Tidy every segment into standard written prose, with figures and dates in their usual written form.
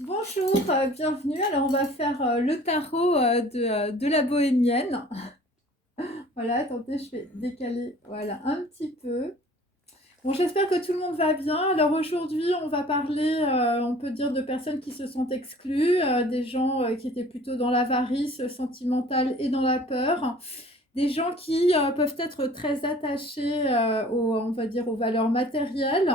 Bonjour, bienvenue. Alors, on va faire le tarot de la bohémienne. Voilà, attendez, je vais décaler voilà, un petit peu. Bon, j'espère que tout le monde va bien. Alors aujourd'hui, on va parler, on peut dire, de personnes qui se sont exclues, des gens qui étaient plutôt dans l'avarice sentimentale et dans la peur, des gens qui peuvent être très attachés on va dire, aux valeurs matérielles.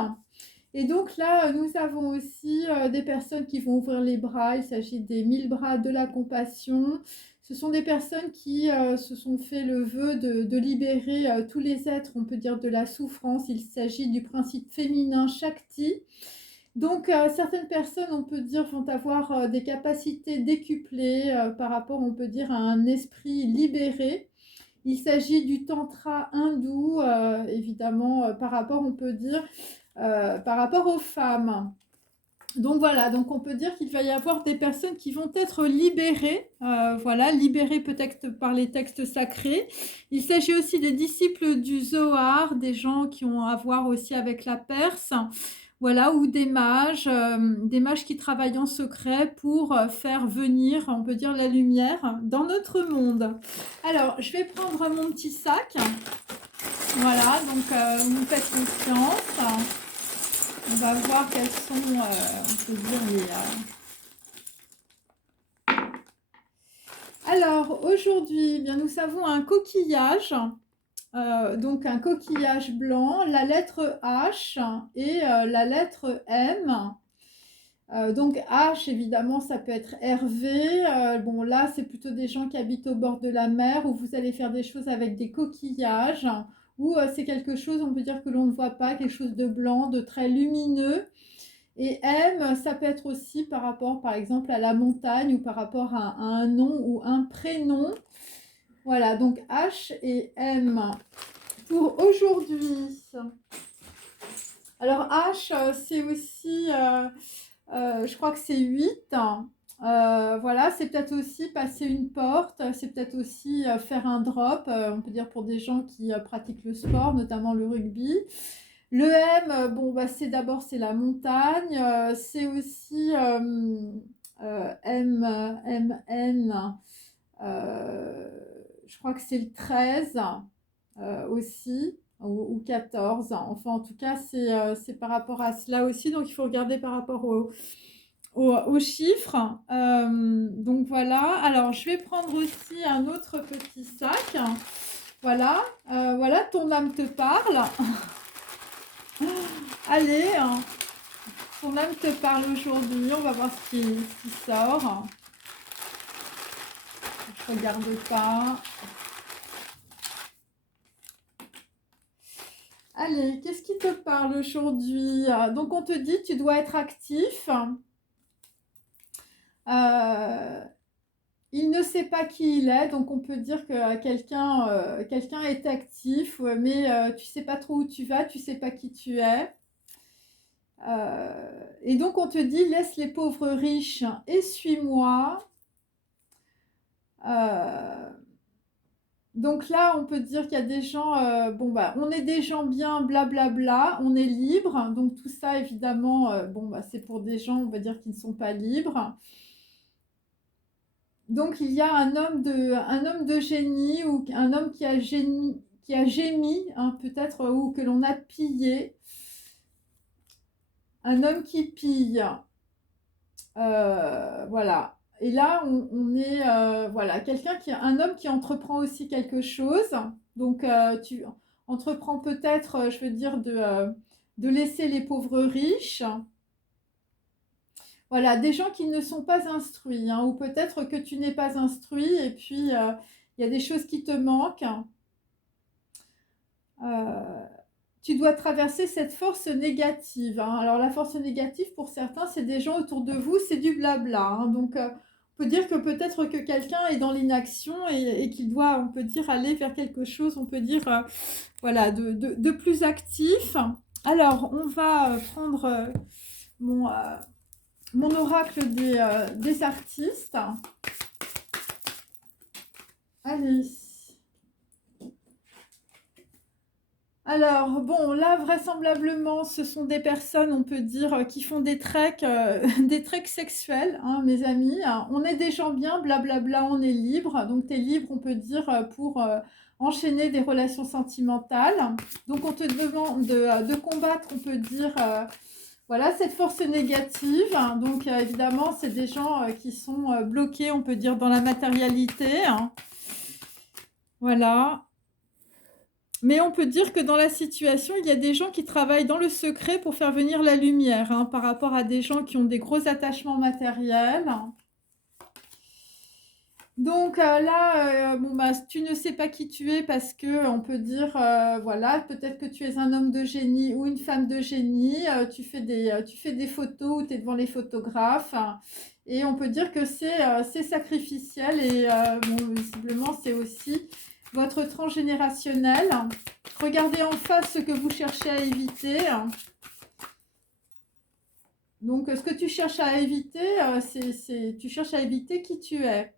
Et donc là, nous avons aussi des personnes qui vont ouvrir les bras. Il s'agit des 1000 bras de la compassion. Ce sont des personnes qui se sont fait le vœu de libérer tous les êtres, on peut dire, de la souffrance. Il s'agit du principe féminin Shakti. Donc certaines personnes, on peut dire, vont avoir des capacités décuplées par rapport, on peut dire, à un esprit libéré. Il s'agit du tantra hindou, évidemment, par rapport, on peut dire, par rapport aux femmes. Donc voilà, donc on peut dire qu'il va y avoir des personnes qui vont être libérées, voilà, libérées peut-être par les textes sacrés. Il s'agit aussi des disciples du Zohar, des gens qui ont à voir aussi avec la Perse, voilà, ou des mages qui travaillent en secret pour faire venir, on peut dire, la lumière dans notre monde. Alors, je vais prendre mon petit sac. Voilà, donc vous me faites confiance. On va voir quels sont, on peut dire, les... Alors, aujourd'hui, eh bien, nous avons un coquillage, donc un coquillage blanc, la lettre H et la lettre M. Donc H, évidemment, ça peut être Hervé. Bon, là, c'est plutôt des gens qui habitent au bord de la mer où vous allez faire des choses avec des coquillages, ou c'est quelque chose, on peut dire, que l'on ne voit pas, quelque chose de blanc, de très lumineux. Et M, ça peut être aussi par rapport, par exemple, à la montagne ou par rapport à un nom ou un prénom. Voilà, donc H et M pour aujourd'hui. Alors H, c'est aussi, je crois que c'est 8. Voilà, c'est peut-être aussi passer une porte, c'est peut-être aussi faire un drop, on peut dire pour des gens qui pratiquent le sport, notamment le rugby. Le M, bon, bah, c'est d'abord c'est la montagne, c'est aussi MN, je crois que c'est le 13 aussi, ou 14. Enfin, en tout cas, c'est par rapport à cela aussi, donc il faut regarder par rapport aux chiffres. Donc voilà, alors je vais prendre aussi un autre petit sac. Voilà, voilà, ton âme te parle. Allez, ton âme te parle aujourd'hui. On va voir ce qui sort. Je regarde pas. Allez, qu'est-ce qui te parle aujourd'hui? Donc, on te dit, tu dois être actif. Euh, il ne sait pas qui il est, donc on peut dire que quelqu'un est actif, ouais, mais tu sais pas trop où tu vas, tu sais pas qui tu es. Et donc, on te dit, laisse les pauvres riches et suis-moi. Euh, Donc là, on peut dire qu'il y a des gens, bon bah, on est des gens bien, blablabla, on est libre. Donc tout ça, évidemment, bon bah, c'est pour des gens, on va dire, qui ne sont pas libres. Donc il y a un homme de génie ou un homme qui a gémi, hein, peut-être, ou que l'on a pillé. Un homme qui pille. Voilà. Et là, on est, voilà, un homme qui entreprend aussi quelque chose. Donc, tu entreprends peut-être, je veux dire, de laisser les pauvres riches. Voilà, des gens qui ne sont pas instruits, hein, ou peut-être que tu n'es pas instruit et puis il y a des choses qui te manquent. Euh, Tu dois traverser cette force négative, hein. Alors la force négative, pour certains, c'est des gens autour de vous, c'est du blabla, hein. Donc on peut dire que peut-être que quelqu'un est dans l'inaction et qu'il doit, on peut dire, aller vers quelque chose, on peut dire, voilà, de plus actif. Alors on va prendre mon, euh, mon oracle des artistes. Allez. Alors, bon, là, vraisemblablement, ce sont des personnes, on peut dire, qui font des treks, des treks sexuels, hein, mes amis. On est des gens bien, blablabla, on est libre. Donc, tu es libre, on peut dire, pour enchaîner des relations sentimentales. Donc, on te demande de combattre, on peut dire, voilà, cette force négative. Donc, évidemment, c'est des gens qui sont bloqués, on peut dire, dans la matérialité, hein. Voilà. Mais on peut dire que dans la situation, il y a des gens qui travaillent dans le secret pour faire venir la lumière, hein, par rapport à des gens qui ont des gros attachements matériels. Donc là, bon, bah, tu ne sais pas qui tu es parce que on peut dire, voilà, peut-être que tu es un homme de génie ou une femme de génie. Tu fais des photos ou tu es devant les photographes. Et on peut dire que c'est sacrificiel et bon, visiblement, c'est aussi votre transgénérationnel. Regardez en face ce que vous cherchez à éviter. Donc, ce que tu cherches à éviter, tu cherches à éviter qui tu es.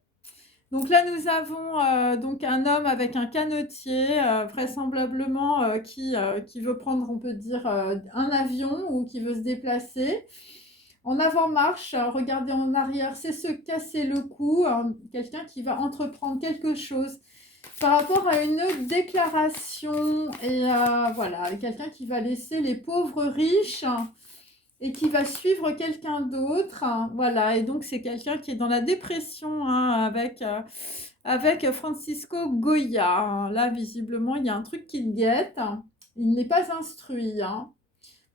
Donc là, nous avons donc un homme avec un canotier, vraisemblablement qui veut prendre, on peut dire, un avion ou qui veut se déplacer. En avant-marche, regarder en arrière, c'est se casser le cou. Quelqu'un qui va entreprendre quelque chose par rapport à une déclaration. Et voilà, quelqu'un qui va laisser les pauvres riches et qui va suivre quelqu'un d'autre. Voilà, et donc c'est quelqu'un qui est dans la dépression, hein, avec Francisco Goya, hein. Là, visiblement, il y a un truc qui le guette. Il n'est pas instruit, hein.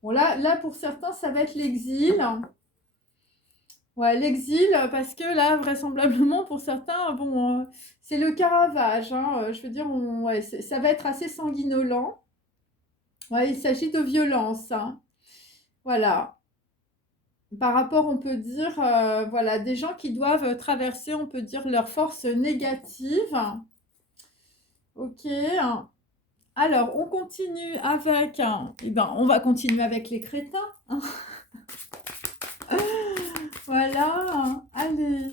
Bon, là, pour certains, ça va être l'exil. Ouais, l'exil, parce que là, vraisemblablement, pour certains, bon, c'est le Caravage, hein, je veux dire, ouais, ça va être assez sanguinolent. Ouais, il s'agit de violence, hein. Voilà. Par rapport, on peut dire, voilà, des gens qui doivent traverser, on peut dire, leurs forces négatives. Ok. Alors, on continue avec, eh ben, on va continuer avec les crétins, hein. Voilà, allez.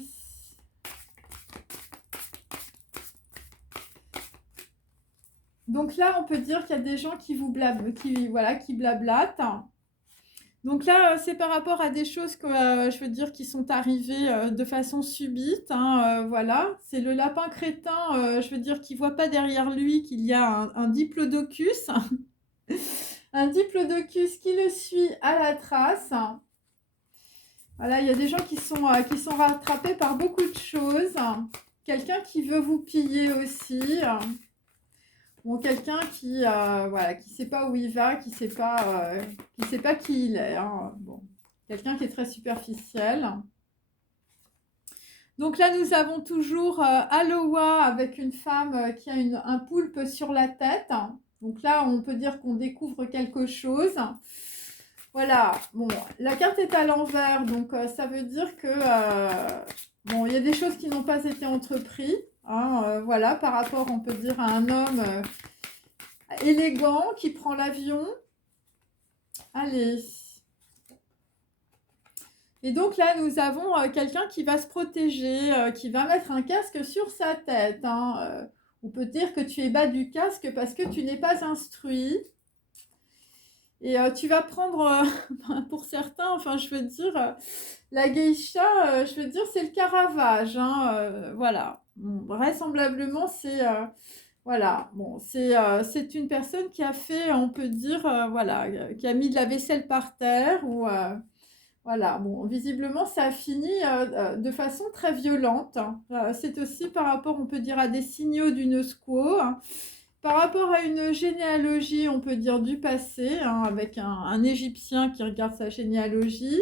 Donc là, on peut dire qu'il y a des gens qui vous voilà, qui blablatent. Donc là, c'est par rapport à des choses que je veux dire qui sont arrivées de façon subite, hein, voilà. C'est le lapin crétin, je veux dire, qui voit pas derrière lui qu'il y a un diplodocus, un diplodocus qui le suit à la trace. Voilà, il y a des gens qui sont rattrapés par beaucoup de choses. Quelqu'un qui veut vous piller aussi. Bon, quelqu'un qui voilà, qui sait pas où il va, qui sait pas qui il est, hein. Bon, quelqu'un qui est très superficiel. Donc là, nous avons toujours Aloha avec une femme qui a un poulpe sur la tête. Donc là, on peut dire qu'on découvre quelque chose. Voilà. Bon, la carte est à l'envers, donc ça veut dire que bon, il y a des choses qui n'ont pas été entreprises, hein, voilà, par rapport, on peut dire, à un homme élégant qui prend l'avion. Allez. Et donc là, nous avons quelqu'un qui va se protéger, qui va mettre un casque sur sa tête, hein. On peut dire que tu es bas du casque parce que tu n'es pas instruit. Et tu vas prendre, pour certains, enfin, je veux dire, la geisha, je veux dire, c'est le Caravage, hein, voilà. Bon, vraisemblablement, voilà, bon, c'est une personne qui a fait, on peut dire, voilà, qui a mis de la vaisselle par terre ou voilà, bon, visiblement, ça a fini de façon très violente, hein. C'est aussi par rapport, on peut dire, à des signaux d'une squaw, hein. Par rapport à une généalogie, on peut dire du passé, hein, avec un Égyptien qui regarde sa généalogie.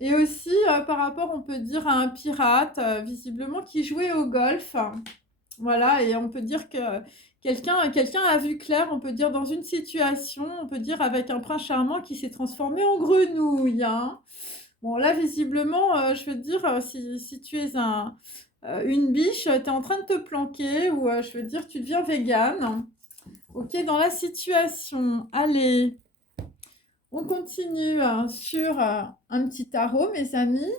Et aussi par rapport, on peut dire, à un pirate, visiblement, qui jouait au golf. Voilà, et on peut dire que quelqu'un a vu clair, on peut dire, dans une situation, on peut dire, avec un prince charmant qui s'est transformé en grenouille, hein. Bon, là, visiblement, je veux dire, si tu es une biche, tu es en train de te planquer, ou je veux dire, tu deviens végane. Ok, dans la situation. Allez, on continue sur un petit tarot, mes amis.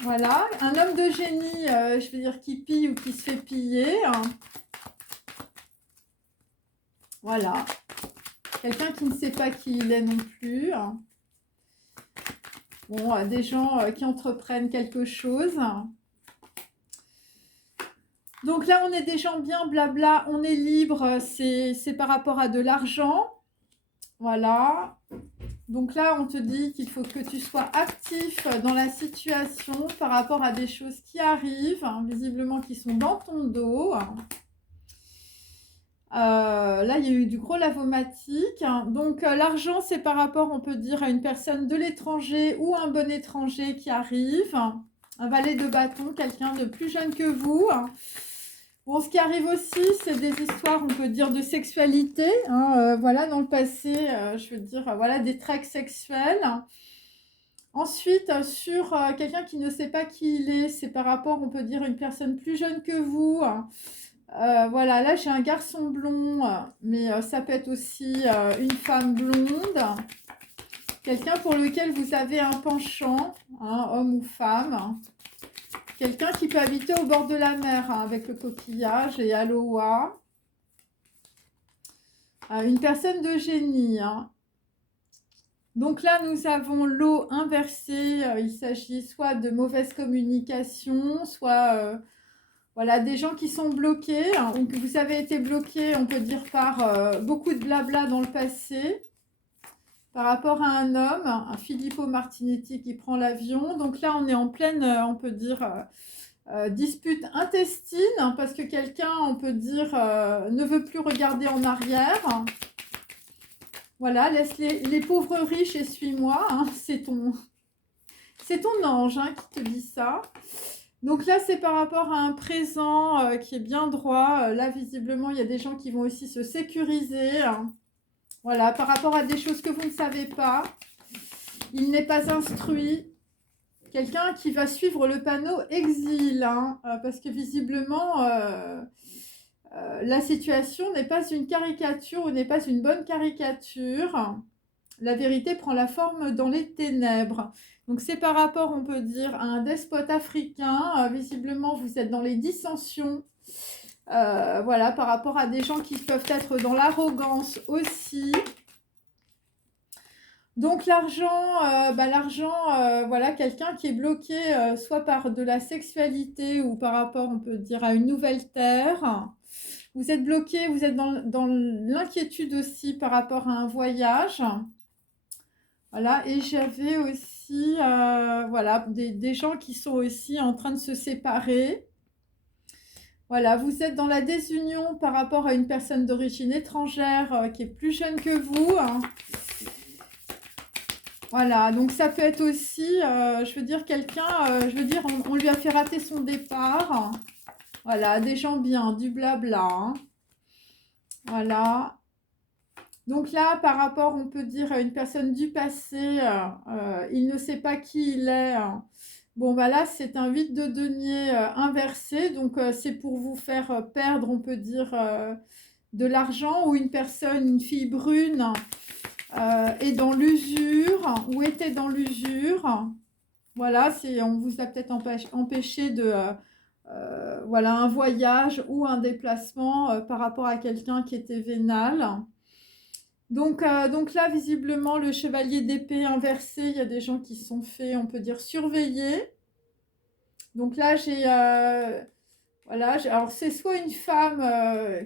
Voilà, un homme de génie, je veux dire, qui pille ou qui se fait piller. Voilà. Quelqu'un qui ne sait pas qui il est non plus. Bon, des gens qui entreprennent quelque chose. Donc là, on est des gens bien blabla, on est libre, c'est par rapport à de l'argent. Voilà. Donc là, on te dit qu'il faut que tu sois actif dans la situation par rapport à des choses qui arrivent, visiblement qui sont dans ton dos. Là, il y a eu du gros lavomatique. Donc, l'argent, c'est par rapport, on peut dire, à une personne de l'étranger ou un bon étranger qui arrive. Un valet de bâton, quelqu'un de plus jeune que vous. Bon, ce qui arrive aussi, c'est des histoires, on peut dire, de sexualité. Voilà, dans le passé, je veux dire, voilà, des traits sexuels. Ensuite, sur quelqu'un qui ne sait pas qui il est, c'est par rapport, on peut dire, à une personne plus jeune que vous. Voilà, là, j'ai un garçon blond, mais ça peut être aussi une femme blonde. Quelqu'un pour lequel vous avez un penchant, homme ou femme. Quelqu'un qui peut habiter au bord de la mer avec le coquillage et aloha. Une personne de génie. Donc là, nous avons l'eau inversée. Il s'agit soit de mauvaise communication, soit voilà, des gens qui sont bloqués. Donc vous avez été bloqué, on peut dire, par beaucoup de blabla dans le passé. Par rapport à un homme, un Filippo Martinetti qui prend l'avion. Donc là, on est en pleine, on peut dire... dispute intestine, parce que quelqu'un, on peut dire, ne veut plus regarder en arrière. Voilà, laisse les pauvres riches et suis-moi. C'est ton ange qui te dit ça. Donc là, c'est par rapport à un présent qui est bien droit. Là, visiblement, il y a des gens qui vont aussi se sécuriser. Voilà, par rapport à des choses que vous ne savez pas. Il n'est pas instruit. Quelqu'un qui va suivre le panneau exil, parce que visiblement, la situation n'est pas une caricature ou n'est pas une bonne caricature. La vérité prend la forme dans les ténèbres. Donc c'est par rapport, on peut dire, à un despote africain. Visiblement, vous êtes dans les dissensions. Voilà, par rapport à des gens qui peuvent être dans l'arrogance aussi. Donc l'argent, voilà, quelqu'un qui est bloqué soit par de la sexualité ou par rapport, on peut dire, à une nouvelle terre. Vous êtes bloqué, vous êtes dans l'inquiétude aussi par rapport à un voyage. Voilà, et j'avais aussi, voilà, des gens qui sont aussi en train de se séparer. Voilà, vous êtes dans la désunion par rapport à une personne d'origine étrangère qui est plus jeune que vous. Voilà, donc ça peut être aussi, je veux dire, quelqu'un, je veux dire, on lui a fait rater son départ. Voilà, des gens bien, du blabla. Voilà. Donc là, par rapport, on peut dire, à une personne du passé, il ne sait pas qui il est. Bon, bah là, c'est un 8 de denier inversé. Donc, c'est pour vous faire perdre, on peut dire, de l'argent. Ou une personne, une fille brune, est dans l'usure ou était dans l'usure. Voilà, on vous a peut-être empêché de voilà, un voyage ou un déplacement par rapport à quelqu'un qui était vénal. Donc là, visiblement, le chevalier d'épée inversé, il y a des gens qui se sont fait, on peut dire, surveiller. Donc là, voilà, alors c'est soit une femme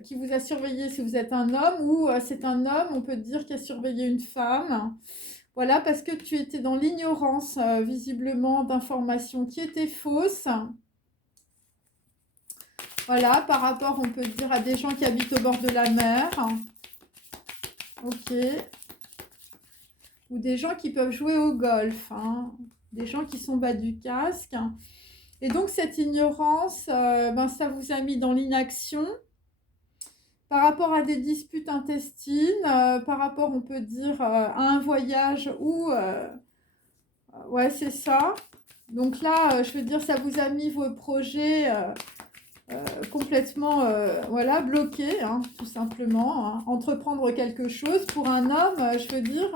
qui vous a surveillé si vous êtes un homme, ou c'est un homme, on peut dire, qui a surveillé une femme. Voilà, parce que tu étais dans l'ignorance, visiblement, d'informations qui étaient fausses. Voilà, par rapport, on peut dire, à des gens qui habitent au bord de la mer. Ok. Ou des gens qui peuvent jouer au golf. Des gens qui sont bas du casque. Et donc, cette ignorance, ça vous a mis dans l'inaction. Par rapport à des disputes intestines, par rapport, on peut dire, à un voyage ou... ouais, c'est ça. Donc là, je veux dire, ça vous a mis vos projets complètement voilà, bloqués, tout simplement. Entreprendre quelque chose pour un homme, je veux dire,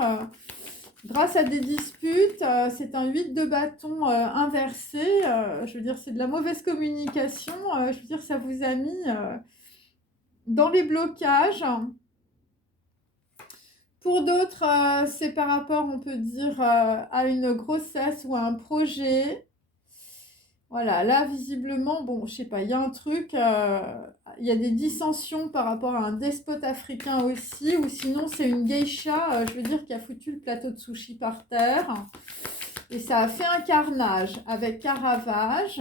grâce à des disputes, c'est un 8 de bâton inversé. Je veux dire, c'est de la mauvaise communication. Je veux dire, ça vous a mis... dans les blocages. Pour d'autres, c'est par rapport, on peut dire, à une grossesse ou à un projet. Voilà, là, visiblement, bon, je sais pas, il y a un truc, il y a des dissensions par rapport à un despote africain aussi, ou sinon c'est une geisha, je veux dire, qui a foutu le plateau de sushi par terre. Et ça a fait un carnage avec Caravage.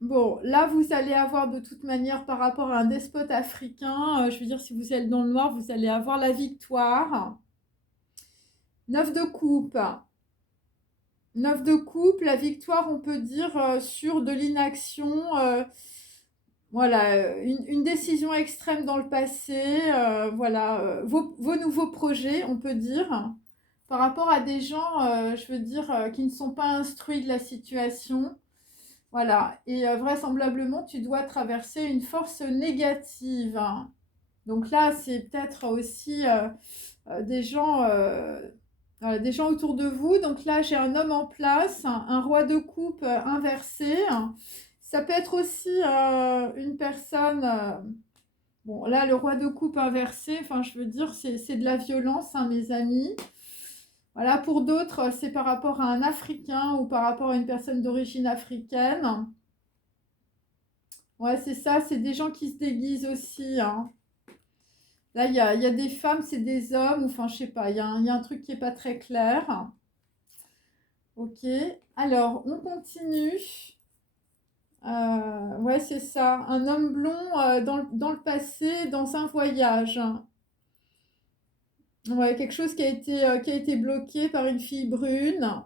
Bon, là, vous allez avoir de toute manière par rapport à un despote africain, je veux dire, si vous êtes dans le noir, vous allez avoir la victoire. 9 de coupe. 9 de coupe, la victoire, on peut dire, sur de l'inaction. Voilà, une décision extrême dans le passé. Voilà, vos nouveaux projets, on peut dire. Par rapport à des gens, je veux dire, qui ne sont pas instruits de la situation. Voilà, et vraisemblablement, tu dois traverser une force négative. Donc là, c'est peut-être aussi des gens autour de vous. Donc là, j'ai un homme en place, un roi de coupe inversé. Ça peut être aussi une personne... bon, là, le roi de coupe inversé, enfin, je veux dire, c'est de la violence, hein, mes amis. Voilà, pour d'autres, c'est par rapport à un Africain ou par rapport à une personne d'origine africaine. Ouais, c'est ça, c'est des gens qui se déguisent aussi, hein. Là, il y a des femmes, c'est des hommes, ou enfin, je sais pas, il y a un truc qui n'est pas très clair. Ok, alors, on continue. Ouais, c'est ça, un homme blond dans le passé, dans un voyage. Ouais, quelque chose qui a été bloqué par une fille brune.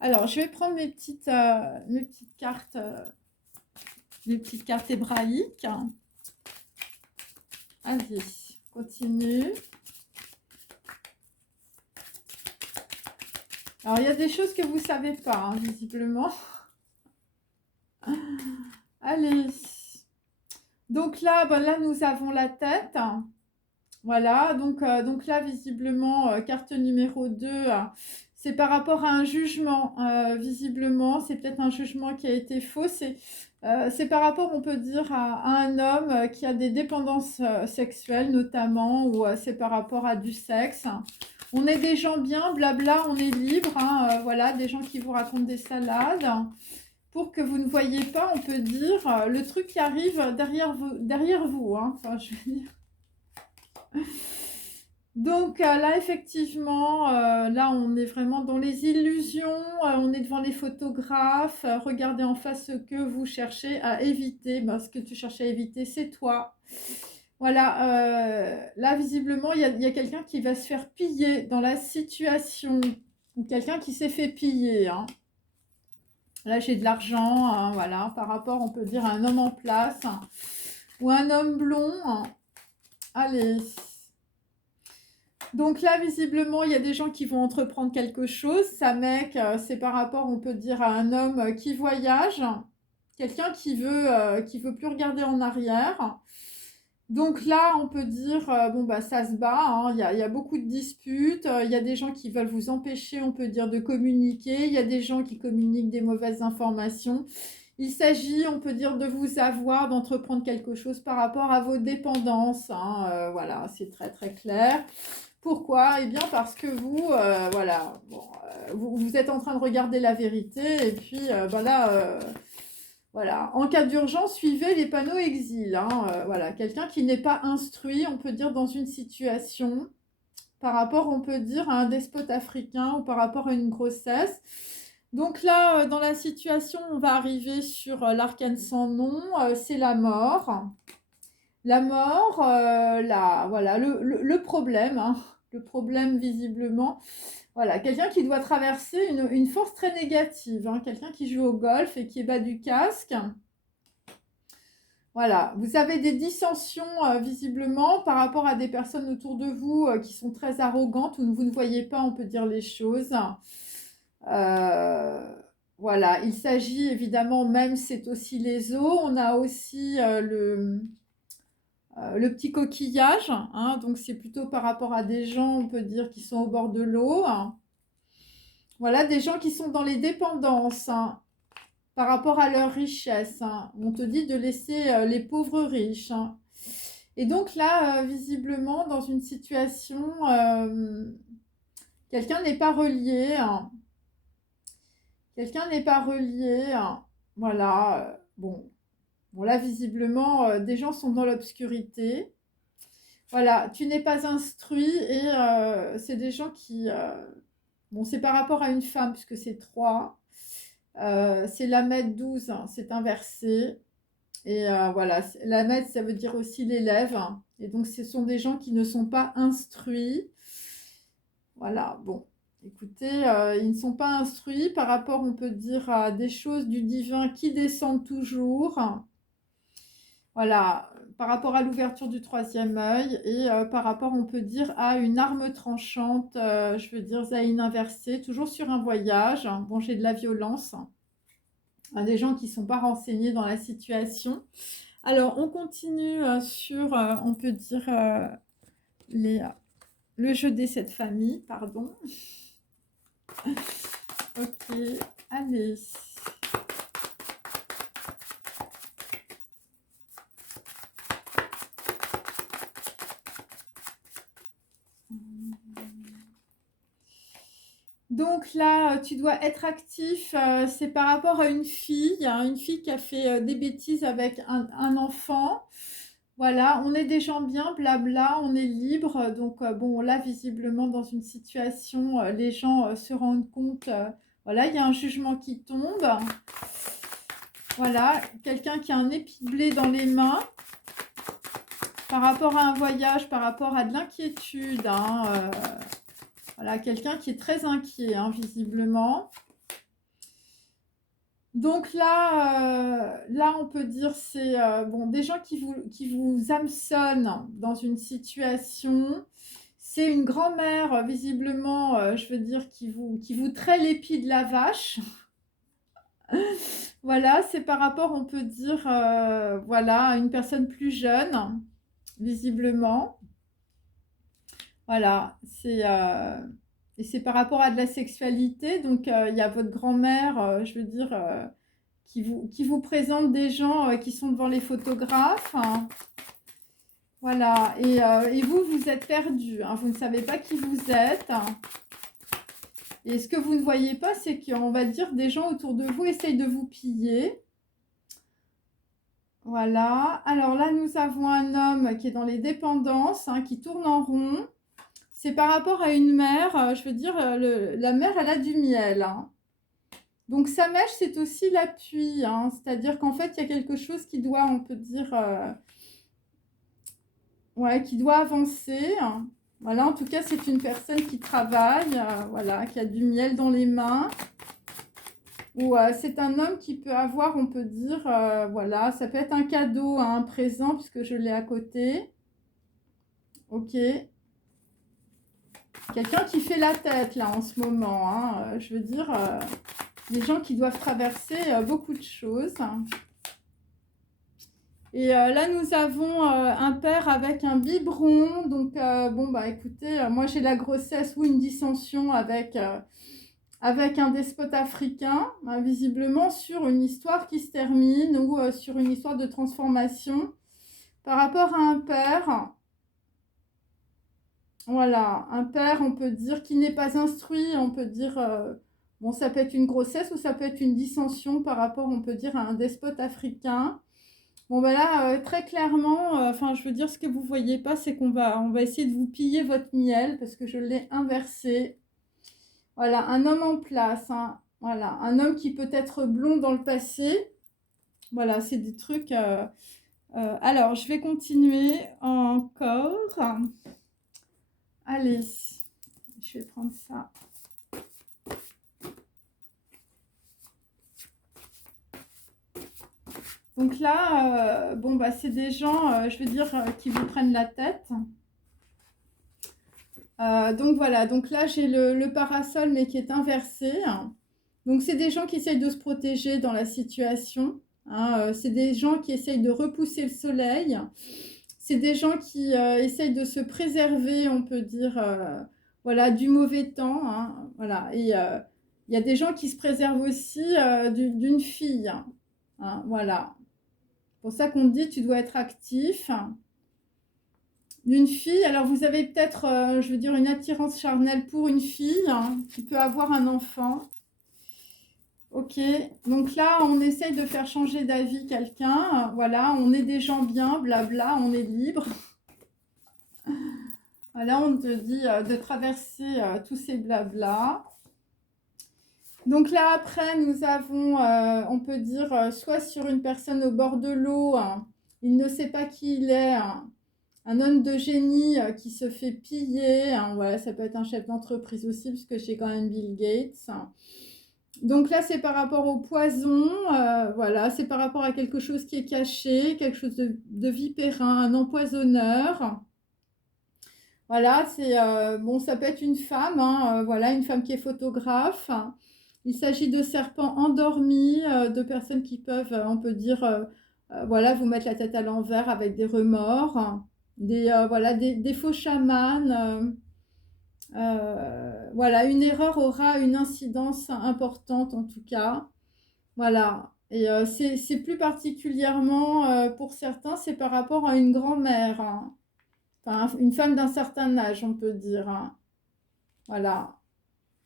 Alors, je vais prendre mes petites cartes hébraïques. Allez, continue. Alors, il y a des choses que vous ne savez pas, hein, visiblement. Allez. Donc là, ben là, nous avons la tête. Voilà, donc là, visiblement, carte numéro 2, c'est par rapport à un jugement. Visiblement, c'est peut-être un jugement qui a été faux. C'est par rapport, on peut dire, à un homme qui a des dépendances sexuelles, notamment, ou c'est par rapport à du sexe. On est des gens bien, blabla, on est libre. Hein, voilà, des gens qui vous racontent des salades. Pour que vous ne voyez pas, on peut dire, le truc qui arrive derrière vous. Hein, enfin, je veux dire. Donc là, effectivement, là, on est vraiment dans les illusions, on est devant les photographes, regardez en face ce que vous cherchez à éviter. Ben, ce que tu cherches à éviter, c'est toi. Voilà, là, visiblement, il y a quelqu'un qui va se faire piller dans la situation, ou quelqu'un qui s'est fait piller. Hein. Là, j'ai de l'argent, hein, voilà, par rapport, on peut dire, à un homme en place, hein, ou un homme blond. Hein. Allez. Donc là, visiblement, il y a des gens qui vont entreprendre quelque chose. Ça, mec, c'est par rapport, on peut dire, à un homme qui voyage. Quelqu'un qui veut plus regarder en arrière. Donc là, on peut dire, bon, bah, ça se bat. Hein. Il y a beaucoup de disputes. Il y a des gens qui veulent vous empêcher, on peut dire, de communiquer. Il y a des gens qui communiquent des mauvaises informations. Il s'agit, on peut dire, de vous avoir, d'entreprendre quelque chose par rapport à vos dépendances. Hein. Voilà, c'est très, très clair. Pourquoi? Eh bien parce que vous, voilà, bon, vous êtes en train de regarder la vérité et puis voilà, en cas d'urgence, suivez les panneaux exil. Hein, voilà, quelqu'un qui n'est pas instruit, on peut dire, dans une situation par rapport, on peut dire, à un despote africain ou par rapport à une grossesse. Donc là, dans la situation, on va arriver sur l'arcane sans nom, c'est la mort. La mort, voilà, le problème, hein, le problème visiblement. Voilà, quelqu'un qui doit traverser une force très négative, hein, quelqu'un qui joue au golf et qui est bas du casque. Voilà, vous avez des dissensions visiblement par rapport à des personnes autour de vous qui sont très arrogantes ou vous ne voyez pas, on peut dire les choses. Voilà, il s'agit évidemment, même c'est aussi les eaux, on a aussi le petit coquillage, hein, donc c'est plutôt par rapport à des gens, on peut dire, qui sont au bord de l'eau. Hein. Voilà, des gens qui sont dans les dépendances, hein, par rapport à leur richesse. Hein. On te dit de laisser les pauvres riches. Hein. Et donc là, visiblement, dans une situation, quelqu'un n'est pas relié, hein. Quelqu'un n'est pas relié, hein. Voilà. Bon, là, visiblement, des gens sont dans l'obscurité. Voilà, tu n'es pas instruit et c'est des gens qui... bon, c'est par rapport à une femme, puisque c'est 3. C'est la mètre 12, hein, c'est inversé. Et voilà, la maître, ça veut dire aussi l'élève. Et donc, ce sont des gens qui ne sont pas instruits. Voilà, bon. Écoutez, ils ne sont pas instruits par rapport, on peut dire, à des choses du divin qui descendent toujours. Voilà, par rapport à l'ouverture du troisième œil et par rapport, on peut dire, à une arme tranchante, je veux dire, Zayn inversée, toujours sur un voyage. Bon, j'ai de la violence. Des gens qui ne sont pas renseignés dans la situation. Alors, on continue sur, on peut dire, les, le jeu des 7 familles, pardon. Ok, allez. Donc là, tu dois être actif, c'est par rapport à une fille, hein, une fille qui a fait des bêtises avec un enfant. Voilà, on est des gens bien, blabla, on est libre. Donc, bon, là, visiblement, dans une situation, les gens se rendent compte, voilà, il y a un jugement qui tombe. Voilà, quelqu'un qui a un épi de blé dans les mains. Par rapport à un voyage, par rapport à de l'inquiétude, hein, voilà, quelqu'un qui est très inquiet, hein, visiblement. Donc là, on peut dire c'est bon, des gens qui vous hameçonnent dans une situation. C'est une grand-mère, visiblement, je veux dire, qui vous traite l'épi de la vache. Voilà, c'est par rapport, on peut dire, voilà, à une personne plus jeune, visiblement. Voilà, et c'est par rapport à de la sexualité. Donc, il y a votre grand-mère, je veux dire, qui vous présente des gens qui sont devant les photographes, hein. Voilà, et vous, vous êtes perdu, hein. Vous ne savez pas qui vous êtes, hein. Et ce que vous ne voyez pas, c'est qu'on va dire des gens autour de vous essayent de vous piller. Voilà, alors là, nous avons un homme qui est dans les dépendances, hein, qui tourne en rond. C'est par rapport à une mère, je veux dire, la mère, elle a du miel, hein. Donc sa mèche, c'est aussi l'appui, hein. C'est-à-dire qu'en fait, il y a quelque chose qui doit, on peut dire, ouais, qui doit avancer, hein. Voilà, en tout cas, c'est une personne qui travaille, voilà, qui a du miel dans les mains. Ou c'est un homme qui peut avoir, on peut dire, voilà, ça peut être un cadeau, hein, un présent, puisque je l'ai à côté. Ok. Quelqu'un qui fait la tête, là, en ce moment, hein. Je veux dire, des gens qui doivent traverser beaucoup de choses. Et là, nous avons un père avec un biberon. Donc, bon, bah écoutez, moi j'ai la grossesse ou une dissension avec un despote africain, visiblement sur une histoire qui se termine ou sur une histoire de transformation par rapport à un père. Voilà, un père, on peut dire, qui n'est pas instruit, on peut dire, bon, ça peut être une grossesse ou ça peut être une dissension par rapport, on peut dire, à un despote africain. Bon, ben là, très clairement, enfin, je veux dire, ce que vous voyez pas, c'est on va essayer de vous piller votre miel parce que je l'ai inversé. Voilà, un homme en place, hein. Voilà, un homme qui peut être blond dans le passé. Voilà, c'est des trucs. Alors, je vais continuer encore. Allez, je vais prendre ça. Donc là, bon, bah, c'est des gens, je veux dire, qui vous prennent la tête. Donc voilà, donc là, j'ai le parasol, mais qui est inversé. Donc, c'est des gens qui essayent de se protéger dans la situation, hein. C'est des gens qui essayent de repousser le soleil. C'est des gens qui essayent de se préserver, on peut dire, voilà, du mauvais temps, hein, voilà. Et il y a des gens qui se préservent aussi d'une fille, hein, voilà. C'est pour ça qu'on te dit tu dois être actif. d'une fille. Alors, vous avez peut-être, je veux dire, une attirance charnelle pour une fille hein, qui peut avoir un enfant. Ok, donc là, on essaye de faire changer d'avis quelqu'un. Voilà, on est des gens bien, blabla, on est libre. Voilà, on te dit de traverser tous ces blabla. Donc là, après, nous avons, on peut dire, soit sur une personne au bord de l'eau, hein, il ne sait pas qui il est, hein, un homme de génie qui se fait piller. Hein, voilà, ça peut être un chef d'entreprise aussi, puisque j'ai quand même Bill Gates. Hein. Donc là, c'est par rapport au poison, voilà, c'est par rapport à quelque chose qui est caché, quelque chose de vipérin, un empoisonneur. Voilà, c'est bon, ça peut être une femme, hein, voilà, une femme qui est photographe. Il s'agit de serpents endormis, de personnes qui peuvent, on peut dire, voilà, vous mettre la tête à l'envers avec des remords, voilà, des faux chamans. Voilà, une erreur aura une incidence importante en tout cas. Voilà. Et c'est plus particulièrement pour certains, c'est par rapport à une grand-mère. Hein. Enfin, une femme d'un certain âge, on peut dire. Hein. Voilà.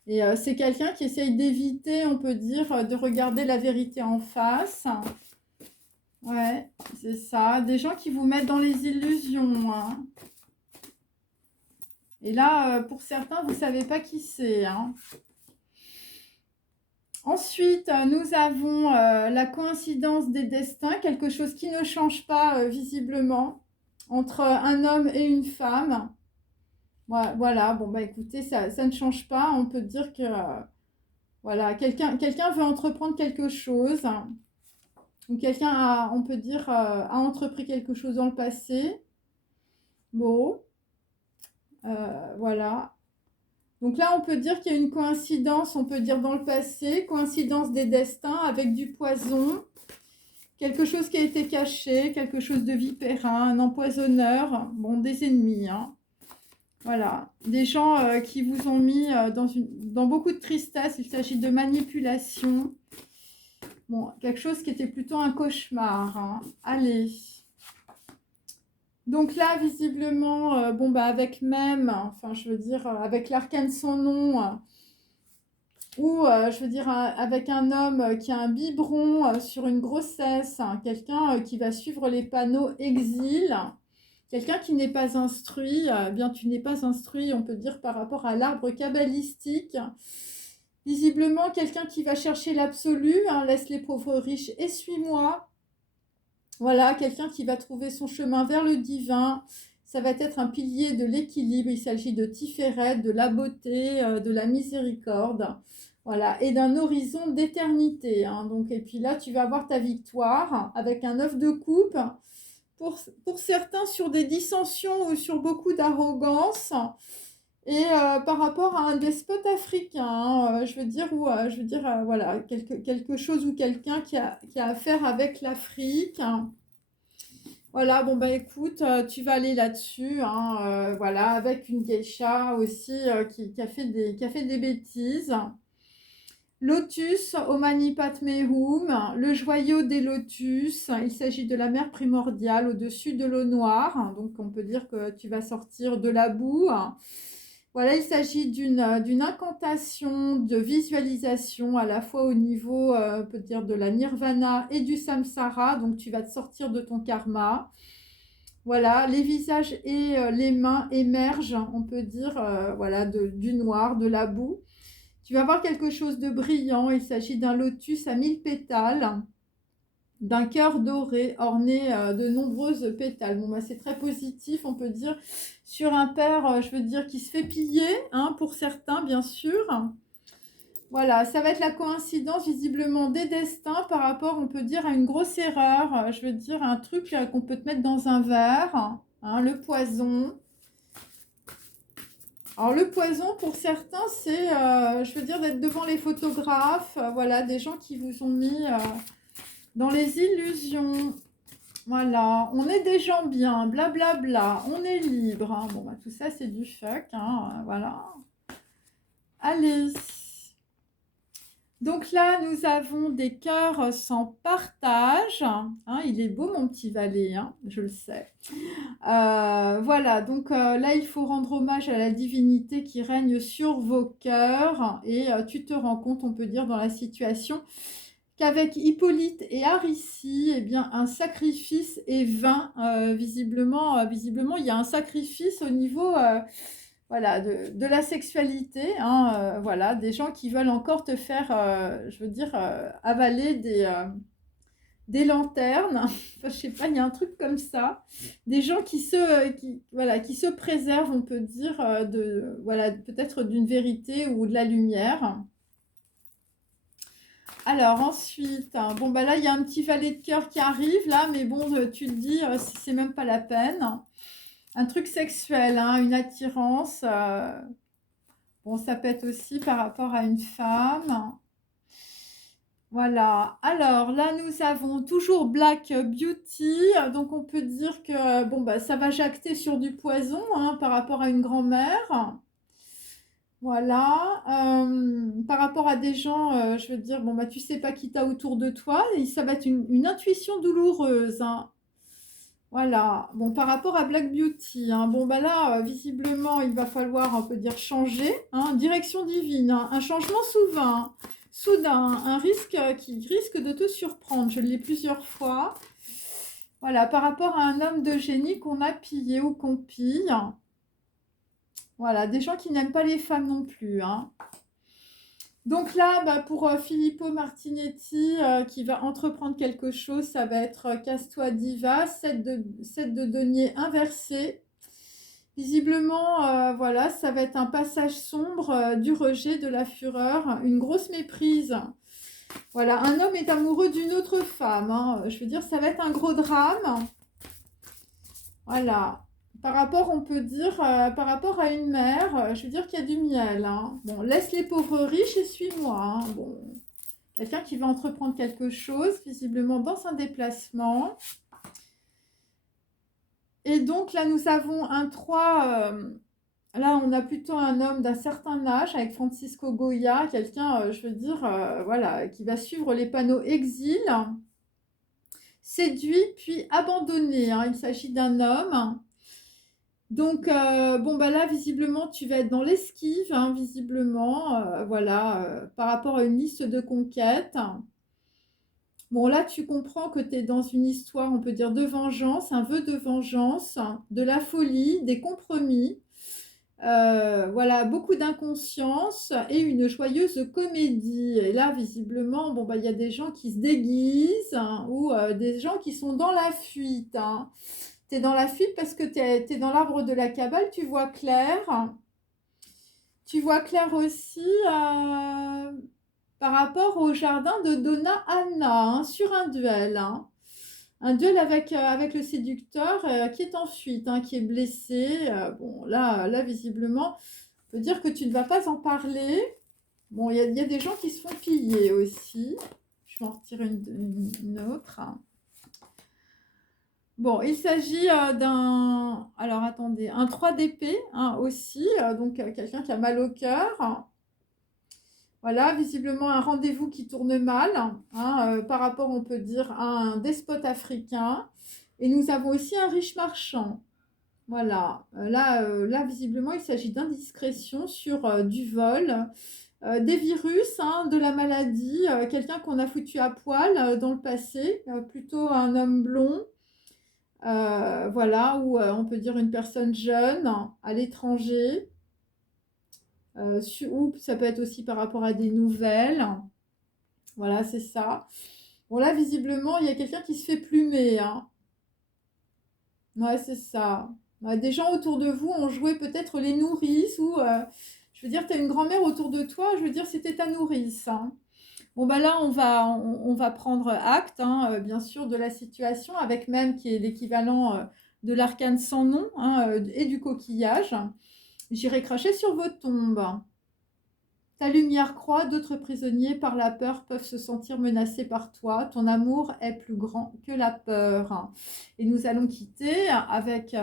Et c'est quelqu'un qui essaye d'éviter, on peut dire, de regarder la vérité en face. Ouais, c'est ça. Des gens qui vous mettent dans les illusions. Hein. Et là, pour certains, vous ne savez pas qui c'est. Hein. Ensuite, nous avons la coïncidence des destins, quelque chose qui ne change pas visiblement entre un homme et une femme. Voilà, bon bah écoutez, ça ne change pas. On peut dire que voilà, quelqu'un veut entreprendre quelque chose, hein, ou quelqu'un a, on peut dire, a entrepris quelque chose dans le passé. Bon, voilà. Donc là, on peut dire qu'il y a une coïncidence, on peut dire dans le passé, coïncidence des destins avec du poison, quelque chose qui a été caché, quelque chose de vipérin, un empoisonneur, bon, des ennemis, hein. Voilà, des gens qui vous ont mis dans beaucoup de tristesse, il s'agit de manipulation. Bon, quelque chose qui était plutôt un cauchemar, hein. Allez. Donc là, visiblement, bon, bah, avec même, enfin, je veux dire, avec l'arcane son nom, ou, je veux dire, avec un homme qui a un biberon sur une grossesse, hein, quelqu'un qui va suivre les panneaux exil, quelqu'un qui n'est pas instruit, bien tu n'es pas instruit, on peut dire, par rapport à l'arbre kabbalistique. Visiblement, quelqu'un qui va chercher l'absolu, hein, laisse les pauvres riches et suis-moi. Voilà, quelqu'un qui va trouver son chemin vers le divin. Ça va être un pilier de l'équilibre. Il s'agit de Tiferet, de la beauté, de la miséricorde. Voilà, et d'un horizon d'éternité. Hein. Donc, et puis là, tu vas avoir ta victoire avec un œuf de coupe. Pour certains, sur des dissensions ou sur beaucoup d'arrogance. Et par rapport à un despote africain, hein, je veux dire, ou je veux dire, voilà, quelque chose ou quelqu'un qui a affaire avec l'Afrique. Hein. Voilà, bon bah écoute, tu vas aller là-dessus, hein, voilà, avec une geisha aussi qui a fait des bêtises. Lotus, Omani Padmé Hum, le joyau des lotus. Il s'agit de la mer primordiale au-dessus de l'eau noire. Donc on peut dire que tu vas sortir de la boue. Voilà, il s'agit d'une incantation de visualisation à la fois au niveau, on peut dire, de la nirvana et du samsara. Donc tu vas te sortir de ton karma. Voilà, les visages et les mains émergent, on peut dire, voilà, du noir, de la boue. Tu vas voir quelque chose de brillant. Il s'agit d'un lotus à 1000 pétales, d'un cœur doré orné de nombreuses pétales. Bon, bah, c'est très positif, on peut dire, sur un père, je veux dire, qui se fait piller, hein, pour certains, bien sûr. Voilà, ça va être la coïncidence visiblement des destins par rapport, on peut dire, à une grosse erreur. Je veux dire, un truc qu'on peut te mettre dans un verre, hein, le poison. Alors le poison, pour certains, c'est, je veux dire, d'être devant les photographes, voilà, des gens qui vous ont mis dans les illusions. Voilà, on est des gens bien, blablabla, bla, bla, on est libre. Hein. Bon, bah, tout ça, c'est du fuck, hein, voilà. Allez. Donc là, nous avons des cœurs sans partage. Hein, il est beau, mon petit valet, hein, je le sais. Voilà, donc là, il faut rendre hommage à la divinité qui règne sur vos cœurs. Et tu te rends compte, on peut dire, dans la situation, qu'avec Hippolyte et Aricie, eh bien, un sacrifice est vain. Visiblement, il y a un sacrifice au niveau voilà, de la sexualité. Hein, voilà, des gens qui veulent encore te faire, je veux dire, avaler des lanternes. Enfin, je sais pas, il y a un truc comme ça. Des gens voilà, qui se préservent, on peut dire, voilà, peut-être d'une vérité ou de la lumière. Alors ensuite, hein, bon bah là il y a un petit valet de cœur qui arrive là, mais bon tu te dis c'est même pas la peine. Un truc sexuel, hein, une attirance. Bon ça peut être aussi par rapport à une femme. Voilà. Alors là nous avons toujours Black Beauty, donc on peut dire que bon bah ça va jacter sur du poison, hein, par rapport à une grand-mère. Voilà, par rapport à des gens, je veux dire, bon, bah, tu sais pas qui tu as autour de toi et ça va être une intuition douloureuse, hein. Voilà. Bon, par rapport à Black Beauty, hein, bon, bah, là, visiblement, il va falloir, on peut dire, changer, hein. Direction divine, hein, un changement soudain, un risque, qui risque de te surprendre. Je l'ai plusieurs fois. Voilà, par rapport à un homme de génie qu'on a pillé ou qu'on pille. Voilà, des gens qui n'aiment pas les femmes non plus, hein. Donc là, bah, pour Filippo Martinetti, qui va entreprendre quelque chose, ça va être Casse-toi Diva, 7 de denier inversé. Visiblement, voilà, ça va être un passage sombre, du rejet, de la fureur, une grosse méprise. Voilà, un homme est amoureux d'une autre femme, hein. Je veux dire, ça va être un gros drame. Voilà. Par rapport, on peut dire, par rapport à une mère, je veux dire qu'il y a du miel, hein. Bon, laisse les pauvres riches et suis-moi, hein. Bon, quelqu'un qui va entreprendre quelque chose, visiblement dans un déplacement. Et donc là, nous avons un 3. Là, on a plutôt un homme d'un certain âge avec Francisco Goya, quelqu'un, je veux dire, voilà, qui va suivre les panneaux exil, séduit puis abandonné, hein. Il s'agit d'un homme. Donc, bon, bah là, visiblement, tu vas être dans l'esquive, hein, visiblement, voilà, par rapport à une liste de conquêtes. Bon, là, tu comprends que tu es dans une histoire, on peut dire, de vengeance, un vœu de vengeance, de la folie, des compromis. Voilà, beaucoup d'inconscience et une joyeuse comédie. Et là, visiblement, bon, bah, il y a des gens qui se déguisent, hein, ou des gens qui sont dans la fuite, hein. Tu es dans la fuite parce que tu es dans l'arbre de la cabale, tu vois clair. Tu vois clair aussi par rapport au jardin de Donna Anna, hein, sur un duel, hein. Un duel avec le séducteur qui est en fuite, hein, qui est blessé. Bon, là, visiblement, on peut dire que tu ne vas pas en parler. Bon, il y a des gens qui se font piller aussi. Je vais en retirer une autre. Bon, il s'agit d'un... Alors, attendez, un 3 d'épée, hein, aussi. Donc, quelqu'un qui a mal au cœur. Voilà, visiblement un rendez-vous qui tourne mal, hein, par rapport, on peut dire, à un despote africain. Et nous avons aussi un riche marchand. Voilà, là, visiblement, il s'agit d'indiscrétion sur du vol, des virus, hein, de la maladie, quelqu'un qu'on a foutu à poil dans le passé, plutôt un homme blond. Voilà, ou on peut dire une personne jeune à l'étranger, ou ça peut être aussi par rapport à des nouvelles. Voilà, c'est ça. Bon, là, visiblement, il y a quelqu'un qui se fait plumer, hein. Ouais, c'est ça. Ouais, des gens autour de vous ont joué peut-être les nourrices, ou, je veux dire, tu as une grand-mère autour de toi, je veux dire, c'était ta nourrice, hein. Bon, bah là, on va prendre acte, hein, bien sûr, de la situation, avec même qui est l'équivalent de l'arcane sans nom, hein, et du coquillage. J'irai cracher sur vos tombes. Ta lumière croît, d'autres prisonniers par la peur peuvent se sentir menacés par toi. Ton amour est plus grand que la peur. Et nous allons quitter avec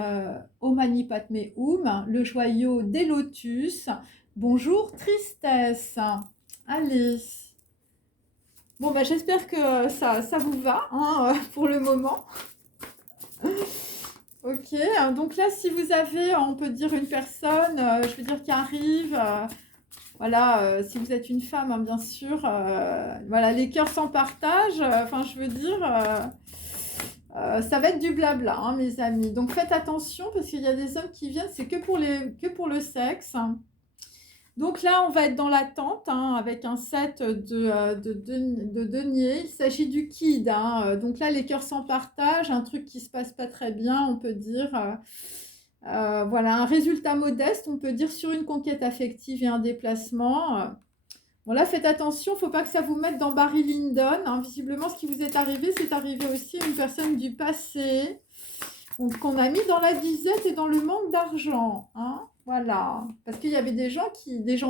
Om Mani Padme Hum, le joyau des lotus. Bonjour, tristesse. Allez. Bon, bah, j'espère que ça vous va hein, pour le moment. Ok, donc là, si vous avez, on peut dire une personne, je veux dire, qui arrive, voilà, si vous êtes une femme, hein, bien sûr, voilà, les cœurs s'en partagent, enfin, je veux dire, ça va être du blabla, hein, mes amis. Donc, faites attention parce qu'il y a des hommes qui viennent, c'est que pour le sexe. Donc là, on va être dans l'attente hein, avec un set de deniers. Il s'agit du kid. Hein. Donc là, les cœurs s'en partagent, un truc qui se passe pas très bien, on peut dire. Voilà, un résultat modeste, on peut dire, sur une conquête affective et un déplacement. Bon là, faites attention, il ne faut pas que ça vous mette dans Barry Lyndon. Hein. Visiblement, ce qui vous est arrivé, c'est arrivé aussi à une personne du passé. Donc, qu'on a mis dans la disette et dans le manque d'argent. Hein. Voilà. Parce qu'il y avait des gens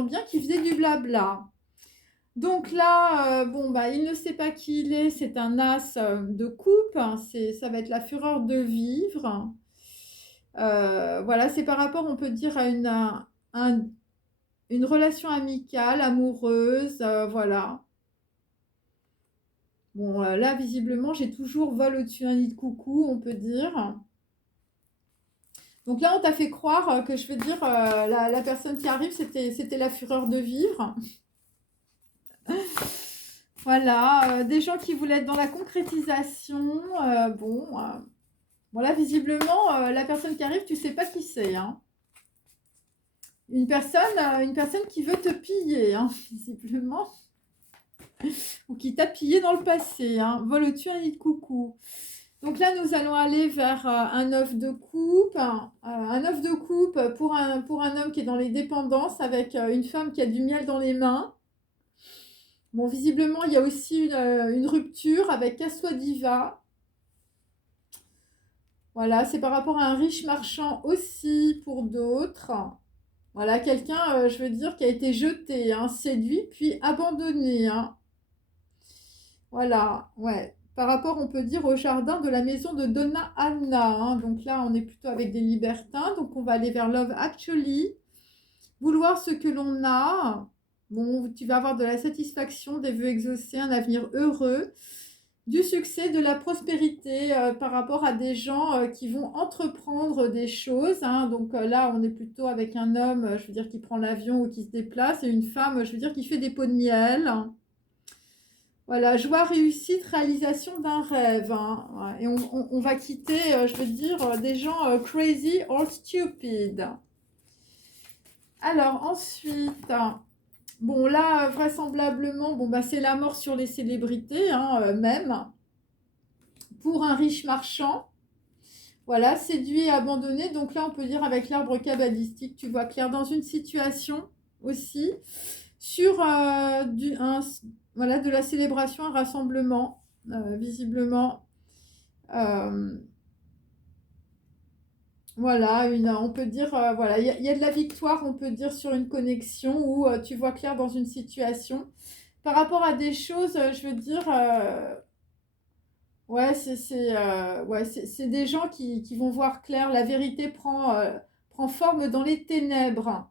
bien qui faisaient du blabla. Donc là, bon, bah, il ne sait pas qui il est. C'est un as de coupe. Hein. Ça va être la fureur de vivre. Voilà, c'est par rapport, on peut dire, à une relation amicale, amoureuse. Voilà. Bon, là, visiblement, j'ai toujours vol au-dessus d'un nid de coucou, on peut dire. Donc là, on t'a fait croire que, je veux dire, la personne qui arrive, c'était la fureur de vivre. Voilà, des gens qui voulaient être dans la concrétisation. Bon, là, visiblement, la personne qui arrive, tu sais pas qui c'est. Hein. Une personne qui veut te piller, hein, visiblement. Ou qui t'a pillé dans le passé. Hein. Vol au-dessus un nid de coucou. Donc là, nous allons aller vers un œuf de coupe. Un œuf de coupe pour un homme qui est dans les dépendances avec une femme qui a du miel dans les mains. Bon, visiblement, il y a aussi une rupture avec Cassois Diva. Voilà, c'est par rapport à un riche marchand aussi pour d'autres. Voilà, quelqu'un, je veux dire, qui a été jeté, hein, séduit, puis abandonné. Hein. Voilà, ouais. Par rapport, on peut dire, au jardin de la maison de Donna Anna. Hein. Donc là, on est plutôt avec des libertins. Donc on va aller vers Love Actually. Vouloir ce que l'on a. Bon, tu vas avoir de la satisfaction, des vœux exaucés, un avenir heureux, du succès, de la prospérité par rapport à des gens qui vont entreprendre des choses. Hein. Donc là, on est plutôt avec un homme, je veux dire, qui prend l'avion ou qui se déplace, et une femme, je veux dire, qui fait des pots de miel. Voilà, joie, réussite, réalisation d'un rêve. Hein. Ouais, et on va quitter, je veux dire, des gens crazy or stupid. Alors ensuite, bon là, vraisemblablement, bon, bah, c'est la mort sur les célébrités, hein, même, pour un riche marchand. Voilà, séduit et abandonné. Donc là, on peut dire avec l'arbre kabbalistique, tu vois clair dans une situation aussi, sur voilà, de la célébration, un rassemblement, visiblement. Voilà, on peut dire, voilà, il y a de la victoire, on peut dire, sur une connexion où tu vois clair dans une situation. Par rapport à des choses, je veux dire, ouais, c'est des gens qui vont voir clair. La vérité prend forme dans les ténèbres.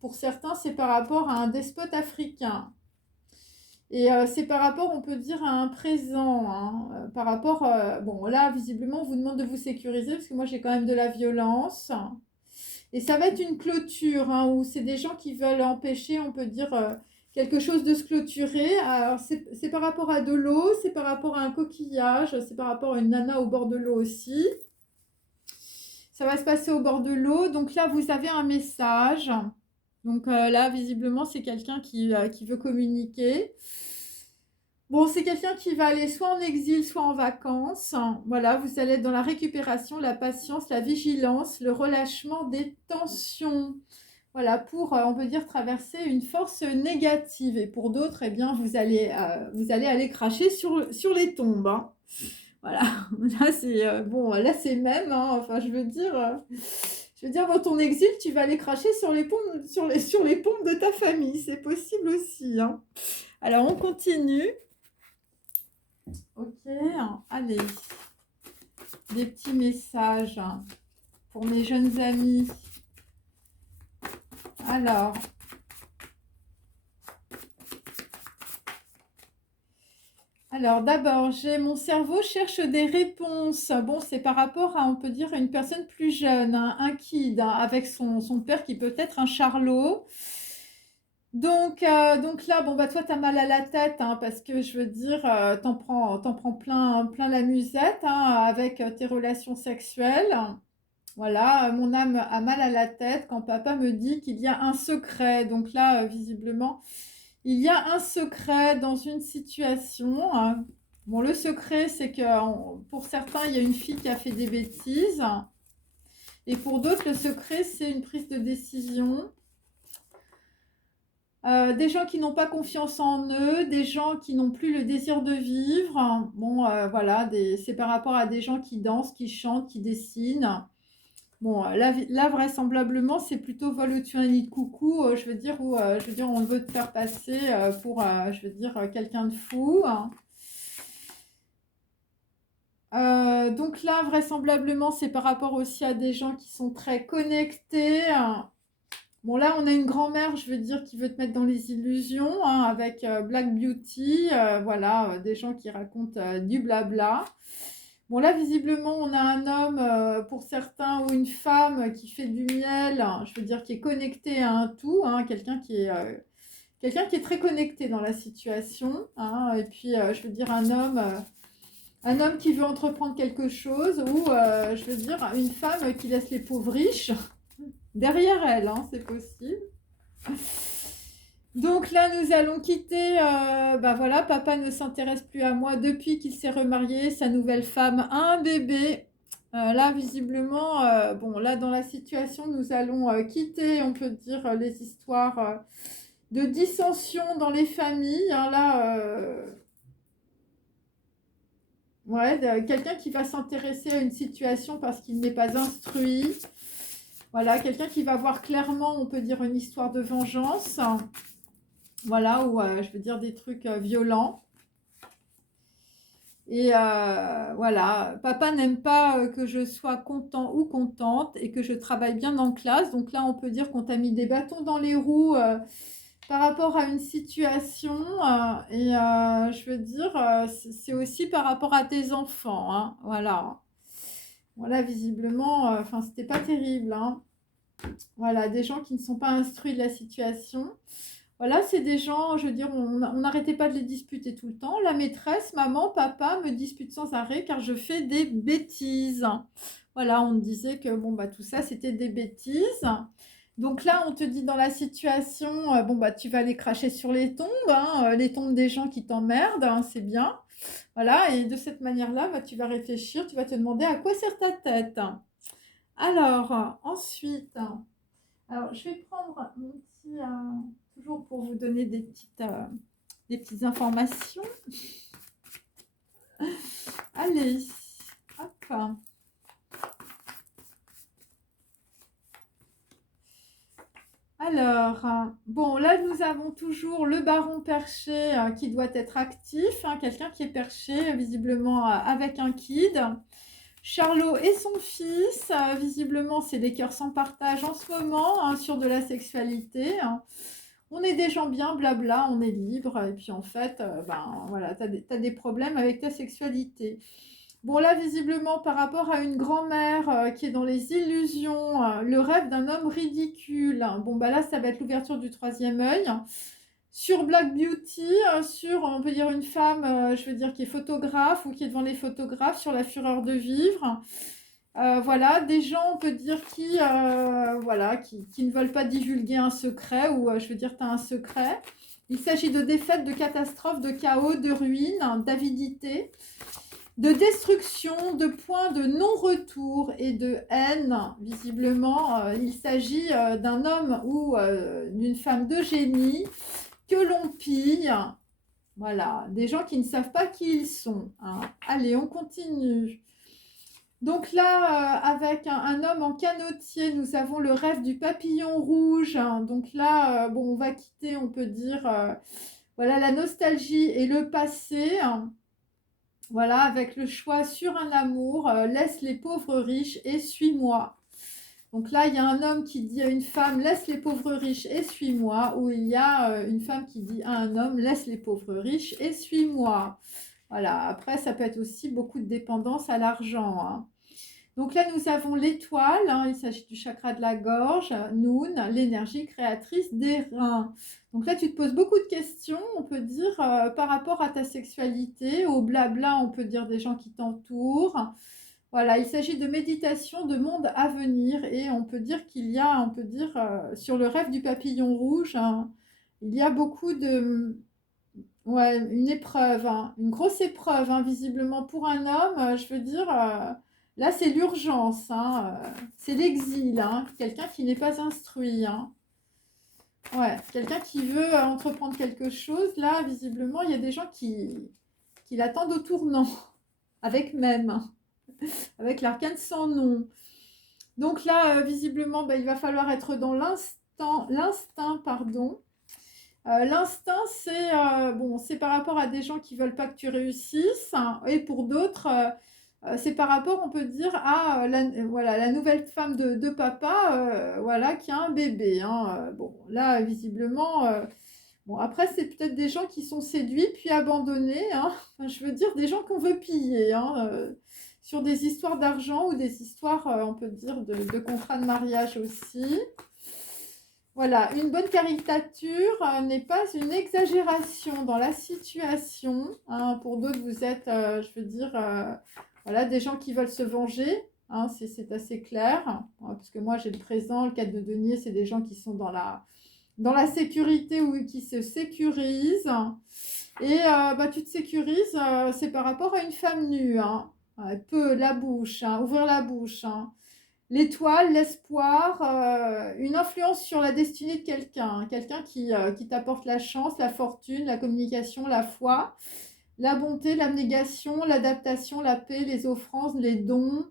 Pour certains, c'est par rapport à un despote africain. Et c'est par rapport, on peut dire, à un présent. Hein, par rapport, bon, là, visiblement, on vous demande de vous sécuriser parce que moi, j'ai quand même de la violence. Et ça va être une clôture, hein, où c'est des gens qui veulent empêcher, on peut dire, quelque chose de se clôturer. Alors, c'est par rapport à de l'eau, c'est par rapport à un coquillage, c'est par rapport à une nana au bord de l'eau aussi. Ça va se passer au bord de l'eau. Donc là, vous avez un message. Donc là, visiblement, c'est quelqu'un qui veut communiquer. Bon, c'est quelqu'un qui va aller soit en exil, soit en vacances. Voilà, vous allez être dans la récupération, la patience, la vigilance, le relâchement des tensions. Voilà, pour, on peut dire, traverser une force négative. Et pour d'autres, eh bien, vous allez aller cracher sur les tombes. Hein. Voilà, là, c'est bon, là, c'est même, hein, enfin, je veux dire, dans ton exil, tu vas aller cracher sur les pompes, sur les pompes de ta famille. C'est possible aussi. Hein. Alors, on continue. Ok, allez, des petits messages pour mes jeunes amis. Alors, Alors d'abord, j'ai mon cerveau cherche des réponses. Bon, c'est par rapport à, on peut dire, une personne plus jeune, un kid, avec son père qui peut être un charlot. Donc là, bon, bah toi, t'as mal à la tête, parce que je veux dire, t'en prends plein la musette, avec tes relations sexuelles. Voilà, mon âme a mal à la tête quand papa me dit qu'il y a un secret. Donc là, visiblement, il y a un secret dans une situation. Bon, le secret, c'est que pour certains, il y a une fille qui a fait des bêtises. Et pour d'autres, le secret, c'est une prise de décision. Des gens qui n'ont pas confiance en eux, des gens qui n'ont plus le désir de vivre. Bon, voilà, c'est par rapport à des gens qui dansent, qui chantent, qui dessinent. Bon, là, vraisemblablement, c'est plutôt vol au-dessus un nid de coucou, je veux dire, où je veux dire, on veut te faire passer pour, je veux dire, quelqu'un de fou. Donc là, vraisemblablement, c'est par rapport aussi à des gens qui sont très connectés. Bon, là, on a une grand-mère, je veux dire, qui veut te mettre dans les illusions, avec Black Beauty, voilà, des gens qui racontent du blabla. Bon, là, visiblement, on a un homme, pour certains, ou une femme qui fait du miel, je veux dire, qui est connecté à un tout, quelqu'un qui est très connecté dans la situation, et puis, je veux dire, un homme qui veut entreprendre quelque chose, ou, je veux dire, une femme qui laisse les pauvres riches derrière elle, c'est possible. Donc là, nous allons quitter. Bah voilà, papa ne s'intéresse plus à moi depuis qu'il s'est remarié. Sa nouvelle femme a un bébé. Là, visiblement, bon, là, dans la situation, nous allons quitter, on peut dire, les histoires de dissension dans les familles. Là, ouais, quelqu'un qui va s'intéresser à une situation parce qu'il n'est pas instruit. Voilà, quelqu'un qui va voir clairement, on peut dire, une histoire de vengeance. Voilà, ou je veux dire des trucs violents. Et voilà, papa n'aime pas que je sois content ou contente et que je travaille bien en classe. Donc là, on peut dire qu'on t'a mis des bâtons dans les roues par rapport à une situation. Et je veux dire, c'est aussi par rapport à tes enfants. Voilà. Voilà, visiblement, enfin, c'était pas terrible. Voilà, des gens qui ne sont pas instruits de la situation. Voilà, c'est des gens, je veux dire, on n'arrêtait pas de les disputer tout le temps. La maîtresse, maman, papa me disputent sans arrêt car je fais des bêtises. Voilà, on me disait que bon, bah, tout ça, c'était des bêtises. Donc là, on te dit dans la situation, bon, bah, tu vas aller cracher sur les tombes des gens qui t'emmerdent, c'est bien. Voilà, et de cette manière-là, bah, tu vas réfléchir, tu vas te demander à quoi sert ta tête. Alors, ensuite, alors, je vais prendre mon petit, toujours pour vous donner des petites informations. Allez, hop. Alors, bon, là, nous avons toujours le baron perché qui doit être actif, quelqu'un qui est perché, visiblement avec un kid. Charlot et son fils, visiblement, c'est des cœurs sans partage en ce moment, sur de la sexualité. On est des gens bien, blabla, on est libre, et puis en fait, ben voilà, t'as des problèmes avec ta sexualité. Bon, là, visiblement, par rapport à une grand-mère qui est dans les illusions, le rêve d'un homme ridicule. Bon, bah là, ça va être l'ouverture du troisième œil. Sur Black Beauty, sur, on peut dire, une femme, je veux dire, qui est photographe ou qui est devant les photographes, sur la fureur de vivre. Voilà, des gens, on peut dire, voilà, qui ne veulent pas divulguer un secret, ou je veux dire, tu as un secret. Il s'agit de défaites, de catastrophes, de chaos, de ruines, d'avidité, de destruction, de points de non-retour et de haine. Visiblement, il s'agit d'un homme ou d'une femme de génie que l'on pille. Voilà, des gens qui ne savent pas qui ils sont. Allez, on continue. Donc là, avec un homme en canotier, nous avons le rêve du papillon rouge. Donc là, bon, on va quitter, on peut dire, voilà, la nostalgie et le passé. Voilà, avec le choix sur un amour, laisse les pauvres riches et suis-moi. Donc là, il y a un homme qui dit à une femme, laisse les pauvres riches et suis-moi. Ou il y a une femme qui dit à un homme, laisse les pauvres riches et suis-moi. Voilà, après, ça peut être aussi beaucoup de dépendance à l'argent, hein. Donc là, nous avons l'étoile, hein, il s'agit du chakra de la gorge, Noun, l'énergie créatrice des reins. Donc là, tu te poses beaucoup de questions, on peut dire, par rapport à ta sexualité, au blabla, on peut dire des gens qui t'entourent. Voilà, il s'agit de méditation, de monde à venir, et on peut dire qu'il y a, on peut dire, sur le rêve du papillon rouge, hein, il y a beaucoup de, ouais, une épreuve, hein, une grosse épreuve, hein, visiblement pour un homme, je veux dire, là c'est l'urgence, hein, c'est l'exil, hein, quelqu'un qui n'est pas instruit, hein. Ouais, quelqu'un qui veut entreprendre quelque chose, là visiblement il y a des gens qui l'attendent au tournant, avec même, hein, avec l'arcane sans nom. Donc là, visiblement, bah, il va falloir être dans l'instinct, pardon. L'instinct, c'est bon, c'est par rapport à des gens qui veulent pas que tu réussisses, hein, et pour d'autres, c'est par rapport, on peut dire, à voilà, la nouvelle femme de papa, voilà, qui a un bébé, hein. Bon, là, visiblement, bon, après, c'est peut-être des gens qui sont séduits puis abandonnés, hein. Enfin, je veux dire, des gens qu'on veut piller, hein, sur des histoires d'argent ou des histoires, on peut dire, de contrats de mariage aussi. Voilà, une bonne caricature n'est pas une exagération dans la situation, hein. Pour d'autres, vous êtes, je veux dire, voilà, des gens qui veulent se venger, hein, c'est assez clair, hein, parce que moi j'ai le présent, le 4 de denier, c'est des gens qui sont dans la sécurité ou qui se sécurisent. Et bah, tu te sécurises, c'est par rapport à une femme nue, hein. Elle peut la bouche, hein, ouvrir la bouche, hein. L'étoile, l'espoir, une influence sur la destinée de quelqu'un, hein. Quelqu'un qui t'apporte la chance, la fortune, la communication, la foi, la bonté, l'abnégation, l'adaptation, la paix, les offrances, les dons.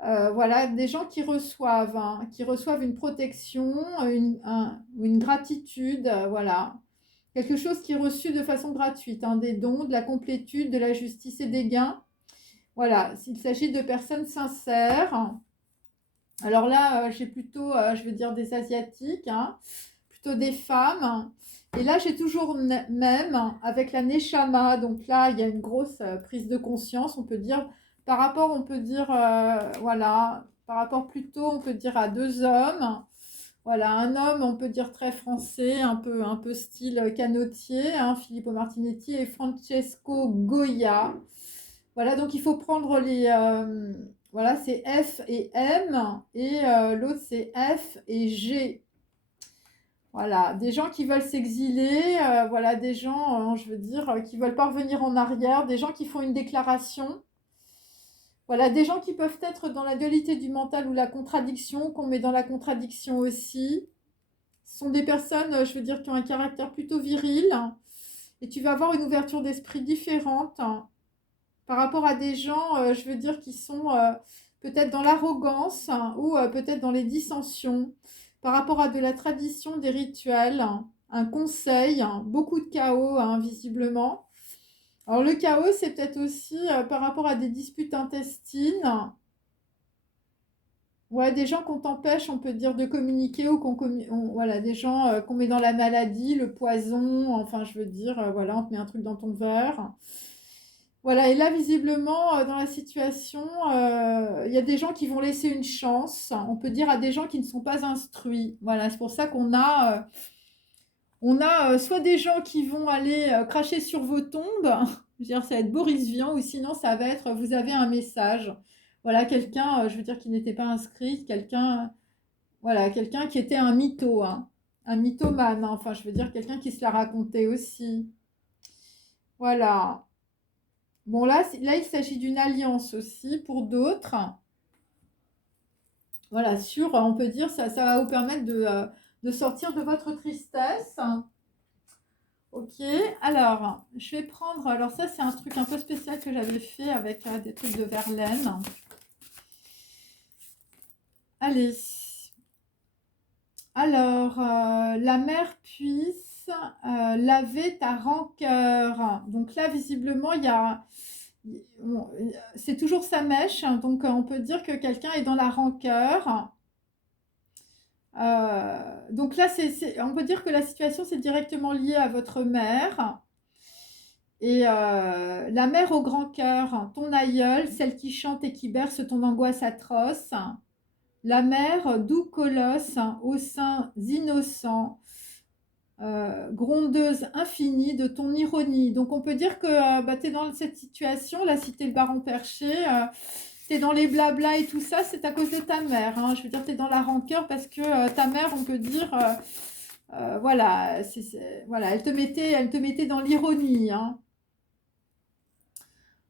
Voilà, des gens hein, qui reçoivent une protection, une gratitude, voilà. Quelque chose qui est reçu de façon gratuite, hein, des dons, de la complétude, de la justice et des gains. Voilà, s'il s'agit de personnes sincères. Alors là, j'ai plutôt, je veux dire, des Asiatiques, hein, plutôt des femmes. Et là, j'ai toujours même, avec la Neshama, donc là, il y a une grosse prise de conscience, on peut dire, par rapport, on peut dire, voilà, par rapport plutôt, on peut dire à deux hommes. Voilà, un homme, on peut dire très français, un peu style canotier, hein, Filippo Martinetti et Francesco Goya. Voilà, donc il faut prendre les, voilà, c'est F et M, et l'autre c'est F et G. Voilà, des gens qui veulent s'exiler, voilà, des gens, je veux dire, qui veulent pas revenir en arrière, des gens qui font une déclaration. Voilà, des gens qui peuvent être dans la dualité du mental ou la contradiction, qu'on met dans la contradiction aussi. Ce sont des personnes, je veux dire, qui ont un caractère plutôt viril, et tu vas avoir une ouverture d'esprit différente, hein, par rapport à des gens, je veux dire, qui sont peut-être dans l'arrogance, hein, ou peut-être dans les dissensions, par rapport à de la tradition, des rituels, hein, un conseil, hein, beaucoup de chaos, hein, visiblement. Alors le chaos, c'est peut-être aussi par rapport à des disputes intestines. Ouais, des gens qu'on t'empêche, on peut dire, de communiquer, ou voilà, des gens qu'on met dans la maladie, le poison, enfin, je veux dire, voilà, on te met un truc dans ton verre. Voilà, et là, visiblement, dans la situation, il y a des gens qui vont laisser une chance, on peut dire, à des gens qui ne sont pas instruits. Voilà, c'est pour ça on a soit des gens qui vont aller cracher sur vos tombes, je veux dire, ça va être Boris Vian, ou sinon, ça va être, vous avez un message. Voilà, quelqu'un, je veux dire, qui n'était pas inscrit, quelqu'un, voilà, quelqu'un qui était un mytho, hein, un mythomane, hein, enfin, je veux dire, quelqu'un qui se la racontait aussi. Voilà. Bon, là il s'agit d'une alliance aussi pour d'autres. Voilà, sur, on peut dire, ça va vous permettre de sortir de votre tristesse. Ok, alors, je vais prendre, alors ça c'est un truc un peu spécial que j'avais fait avec des trucs de Verlaine. Allez, alors, la mère puisse laver ta rancœur. Donc là, visiblement, il y a... bon, c'est toujours sa mèche, hein, donc on peut dire que quelqu'un est dans la rancœur. Donc là, on peut dire que la situation, c'est directement lié à votre mère. Et la mère au grand cœur, ton aïeul, celle qui chante et qui berce ton angoisse atroce. La mère, doux colosse, aux seins innocents, grondeuse infinie de ton ironie. Donc on peut dire que tu es dans cette situation, là si tu es le baron perché, tu es dans les blablas et tout ça, c'est à cause de ta mère. Hein. Je veux dire, tu es dans la rancœur parce que ta mère, on peut dire, voilà, voilà, elle te mettait dans l'ironie. Hein.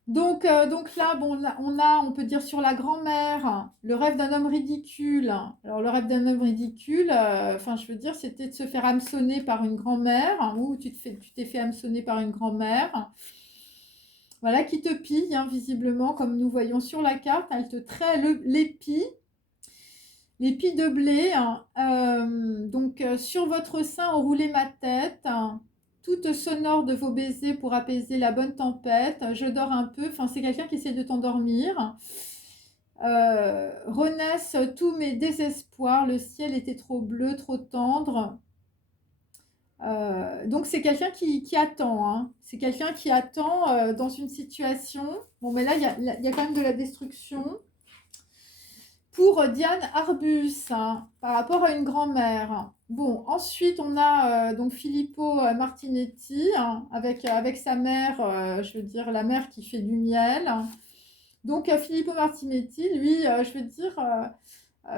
Donc là, bon, là, on peut dire sur la grand-mère, le rêve d'un homme ridicule. Alors, le rêve d'un homme ridicule, enfin, je veux dire, c'était de se faire hameçonner par une grand-mère, hein, ou tu t'es fait hameçonner par une grand-mère, voilà, qui te pille, hein, visiblement, comme nous voyons sur la carte, elle te traite l'épi de blé. Hein, donc, sur votre sein enroulez ma tête. Hein, toute sonore de vos baisers pour apaiser la bonne tempête. Je dors un peu. Enfin, c'est quelqu'un qui essaie de t'endormir. Renaissent tous mes désespoirs. Le ciel était trop bleu, trop tendre. Donc, c'est quelqu'un qui attend. Hein. C'est quelqu'un qui attend dans une situation. Bon, mais là, il y a quand même de la destruction. Pour Diane Arbus, hein, par rapport à une grand-mère. Bon, ensuite, on a donc Filippo Martinetti, hein, avec sa mère, je veux dire, la mère qui fait du miel. Donc, Filippo Martinetti, lui, je veux dire,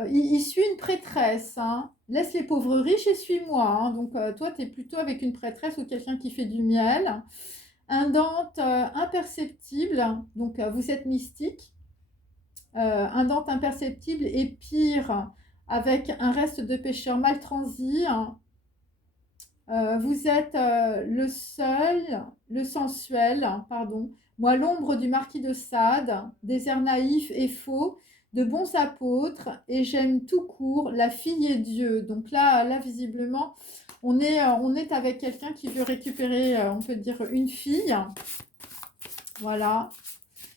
il suit une prêtresse. Hein. Laisse les pauvres riches et suis-moi. Hein. Donc, toi, tu es plutôt avec une prêtresse ou quelqu'un qui fait du miel. Un Dante imperceptible, donc vous êtes mystique. Un Dante imperceptible et pire avec un reste de pécheur mal transi. Vous êtes le sensuel, pardon. Moi, l'ombre du marquis de Sade, des airs naïfs et faux, de bons apôtres, et j'aime tout court la fille et Dieu. Donc là visiblement, on est avec quelqu'un qui veut récupérer, on peut dire, une fille. Voilà.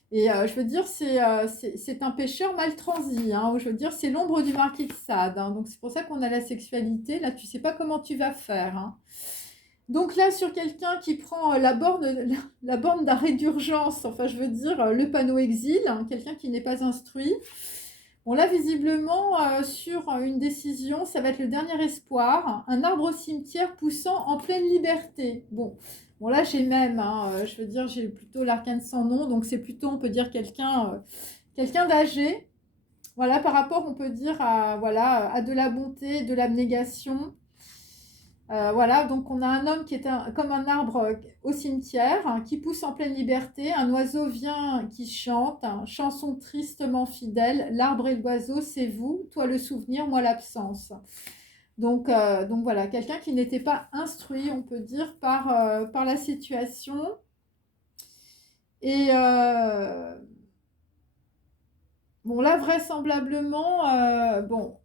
Et je veux dire, c'est un pécheur mal transi. Hein, je veux dire, c'est l'ombre du marquis de Sade. Hein, donc c'est pour ça qu'on a la sexualité. Là, tu sais pas comment tu vas faire. Hein. Donc là, sur quelqu'un qui prend la borne d'arrêt d'urgence, enfin je veux dire le panneau exil, hein, quelqu'un qui n'est pas instruit. Bon là, visiblement, sur une décision, ça va être le dernier espoir. Un arbre au cimetière poussant en pleine liberté. Bon là, j'ai même, hein, je veux dire, j'ai plutôt l'arcane sans nom, donc c'est plutôt, on peut dire, quelqu'un d'âgé. Voilà, par rapport, on peut dire, à de la bonté, de l'abnégation. Voilà, donc on a un homme qui est comme un arbre au cimetière, hein, qui pousse en pleine liberté. Un oiseau vient qui chante, hein, chanson tristement fidèle. L'arbre et l'oiseau, c'est vous, toi le souvenir, moi l'absence. Donc voilà, quelqu'un qui n'était pas instruit, on peut dire, par la situation. Et bon, là, vraisemblablement, bon,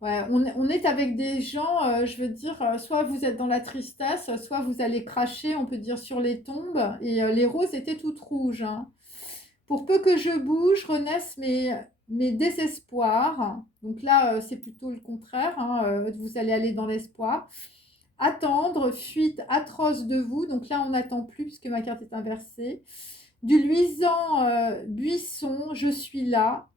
ouais, on est avec des gens, je veux dire, soit vous êtes dans la tristesse, soit vous allez cracher, on peut dire, sur les tombes. Et les roses étaient toutes rouges. Hein. Pour peu que je bouge, renaissent mes désespoirs. Donc là, c'est plutôt le contraire. Hein, vous allez aller dans l'espoir. Attendre, fuite atroce de vous. Donc là, on n'attend plus puisque ma carte est inversée. Du luisant buisson, je suis là.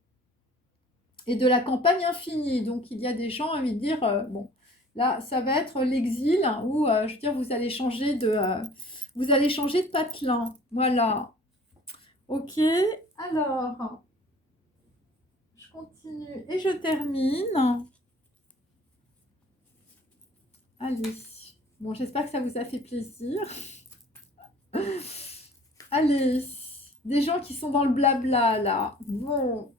Et de la campagne infinie. Donc il y a des gens, envie de dire, bon, là, ça va être l'exil où, je veux dire, vous allez changer de patelin. Voilà. Ok, alors, je continue et je termine. Allez. Bon, j'espère que ça vous a fait plaisir. Allez, des gens qui sont dans le blabla, là. Bon,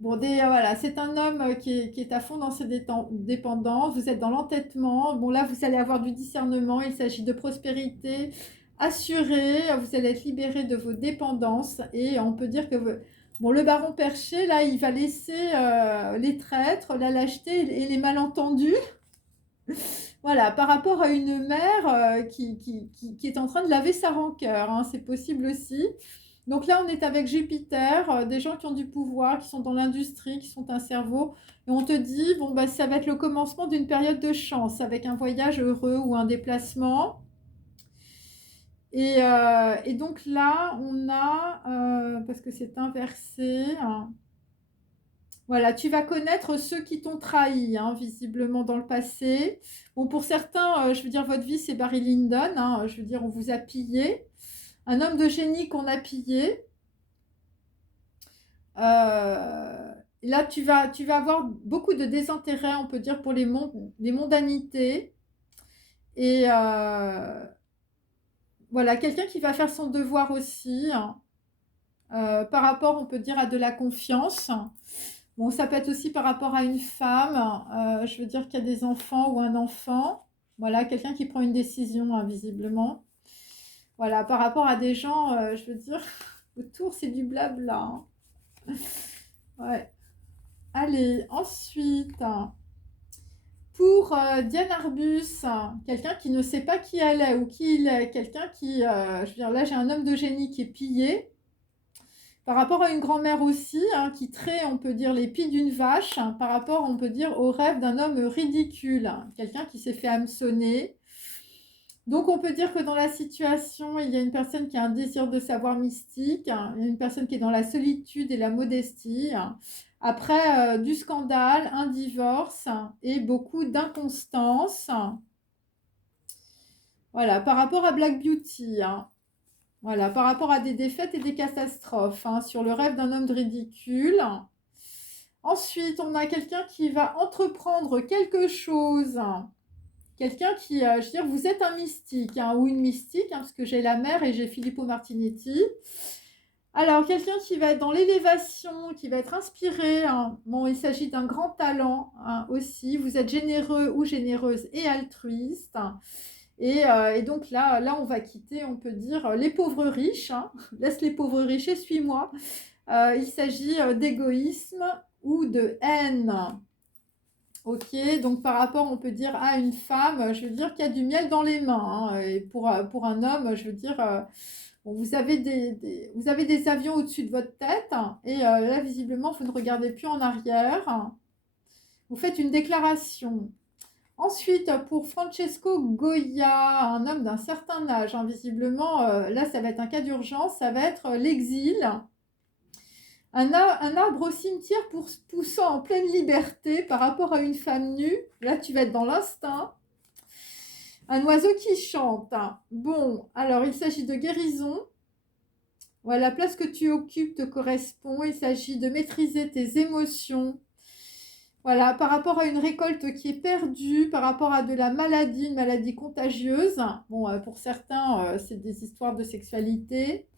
voilà, c'est un homme qui est à fond dans ses dépendances. Vous êtes dans l'entêtement. Bon, là, vous allez avoir du discernement. Il s'agit de prospérité assurée. Vous allez être libéré de vos dépendances. Et on peut dire que bon, le baron perché, là, il va laisser les traîtres, la lâcheté et les malentendus. Voilà, par rapport à une mère qui est en train de laver sa rancœur. Hein, c'est possible aussi. Donc là, on est avec Jupiter, des gens qui ont du pouvoir, qui sont dans l'industrie, qui sont un cerveau. Et on te dit, bon, bah, ça va être le commencement d'une période de chance, avec un voyage heureux ou un déplacement. Et donc là, on a, parce que c'est inversé, hein, voilà, tu vas connaître ceux qui t'ont trahi, hein, visiblement dans le passé. Bon, pour certains, je veux dire, votre vie, c'est Barry Lyndon, hein, je veux dire, on vous a pillé. Un homme de génie qu'on a pillé. Là, tu vas avoir beaucoup de désintérêt, on peut dire, pour les mondanités. Et voilà, quelqu'un qui va faire son devoir aussi, hein, par rapport, on peut dire, à de la confiance. Bon, ça peut être aussi par rapport à une femme, je veux dire qu'il y a des enfants ou un enfant. Voilà, quelqu'un qui prend une décision, hein, visiblement. Voilà, par rapport à des gens, je veux dire, autour, c'est du blabla, hein. Ouais. Allez, ensuite, pour Diane Arbus, quelqu'un qui ne sait pas qui elle est ou qui il est, quelqu'un qui, je veux dire, là j'ai un homme de génie qui est pillé, par rapport à une grand-mère aussi, hein, qui traite, on peut dire, les pieds d'une vache, hein, par rapport, on peut dire, au rêve d'un homme ridicule, hein, quelqu'un qui s'est fait hameçonner. Donc on peut dire que dans la situation, il y a une personne qui a un désir de savoir mystique, hein, une personne qui est dans la solitude et la modestie, hein. Après du scandale, un divorce, hein, et beaucoup d'inconstance. Voilà, par rapport à Black Beauty, hein. Voilà, par rapport à des défaites et des catastrophes, hein, sur le rêve d'un homme de ridicule. Ensuite, on a quelqu'un qui va entreprendre quelque chose. Quelqu'un qui, je veux dire, vous êtes un mystique, hein, ou une mystique, hein, parce que j'ai la mère et j'ai Filippo Martinetti. Alors, quelqu'un qui va être dans l'élévation, qui va être inspiré, hein. Bon, il s'agit d'un grand talent, hein, aussi. Vous êtes généreux ou généreuse et altruiste. Et donc là, on va quitter, on peut dire, les pauvres riches, hein. Laisse les pauvres riches et suis-moi. Il s'agit d'égoïsme ou de haine. Ok, donc par rapport, on peut dire, à une femme, je veux dire qu'il y a du miel dans les mains, hein. Et pour un homme, je veux dire, bon, vous avez des avions au-dessus de votre tête, hein, et là, visiblement, vous ne regardez plus en arrière, hein. Vous faites une déclaration. Ensuite, pour Francesco Goya, un homme d'un certain âge, hein, visiblement, là, ça va être un cas d'urgence, ça va être l'exil. Un arbre au cimetière poussant en pleine liberté par rapport à une femme nue. Là, tu vas être dans l'instinct. Un oiseau qui chante. Bon, alors il s'agit de guérison. Voilà, la place que tu occupes te correspond. Il s'agit de maîtriser tes émotions. Voilà, par rapport à une récolte qui est perdue, par rapport à de la maladie, une maladie contagieuse. Bon, pour certains, c'est des histoires de sexualité.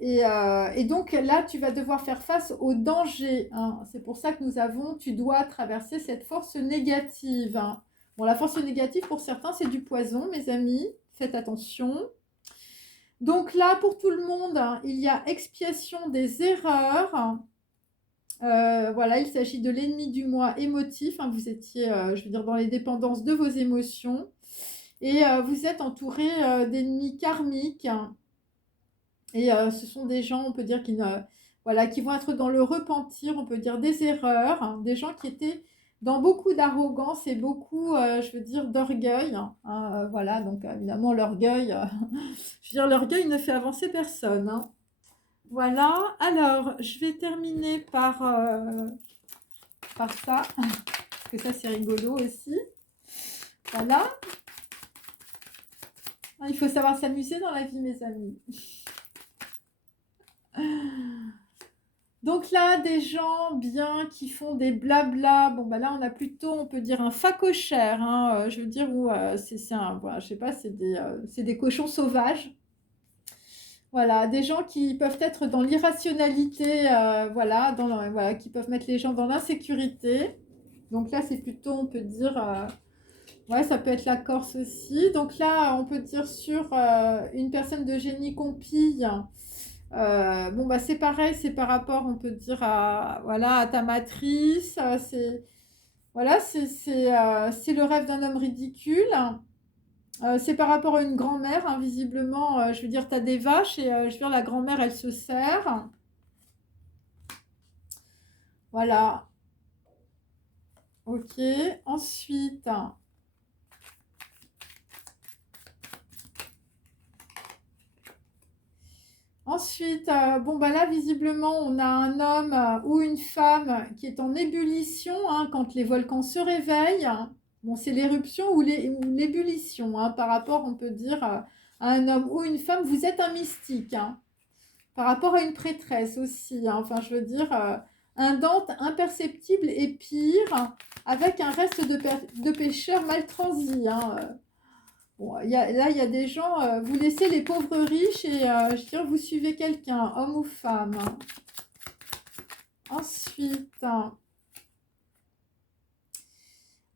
Et donc là, tu vas devoir faire face au danger, hein. C'est pour ça que tu dois traverser cette force négative, hein. Bon, la force négative, pour certains, c'est du poison, mes amis. Faites attention. Donc là, pour tout le monde, hein, il y a expiation des erreurs. Voilà, il s'agit de l'ennemi du moi émotif, hein. Vous étiez, je veux dire, dans les dépendances de vos émotions. Et vous êtes entouré d'ennemis karmiques, hein. Et ce sont des gens, on peut dire, voilà, qui vont être dans le repentir, on peut dire des erreurs, hein, des gens qui étaient dans beaucoup d'arrogance et beaucoup, je veux dire, d'orgueil, hein, voilà, donc évidemment, l'orgueil, je veux dire, l'orgueil ne fait avancer personne, hein. Voilà, alors, je vais terminer par ça, parce que ça, c'est rigolo aussi. Voilà. Il faut savoir s'amuser dans la vie, mes amis. Donc là, des gens bien qui font des blabla. Bon, bah là, on a plutôt, on peut dire, un phacochère, hein, je veux dire, où c'est un, voilà, je sais pas, c'est des cochons sauvages. Voilà, des gens qui peuvent être dans l'irrationalité, voilà, voilà, qui peuvent mettre les gens dans l'insécurité. Donc là, c'est plutôt, on peut dire, ouais, ça peut être la Corse aussi. Donc là, on peut dire sur une personne de génie compille. Bon, bah, c'est pareil, c'est par rapport, on peut dire, voilà, à ta matrice. Voilà, c'est le rêve d'un homme ridicule. C'est par rapport à une grand-mère, hein, visiblement. Je veux dire, tu as des vaches et je veux dire, la grand-mère, elle se sert. Voilà. Ok. Ensuite, Ensuite, bon, bah là, visiblement, on a un homme ou une femme qui est en ébullition, hein, quand les volcans se réveillent. Bon, c'est l'éruption ou l'ébullition, hein, par rapport, on peut dire, à un homme ou une femme. Vous êtes un mystique, hein, par rapport à une prêtresse aussi, hein. Enfin, je veux dire, un Dante imperceptible et pire, avec un reste de pécheurs mal transis, hein. Bon, là, il y a des gens, vous laissez les pauvres riches et je veux dire, vous suivez quelqu'un, homme ou femme. Ensuite,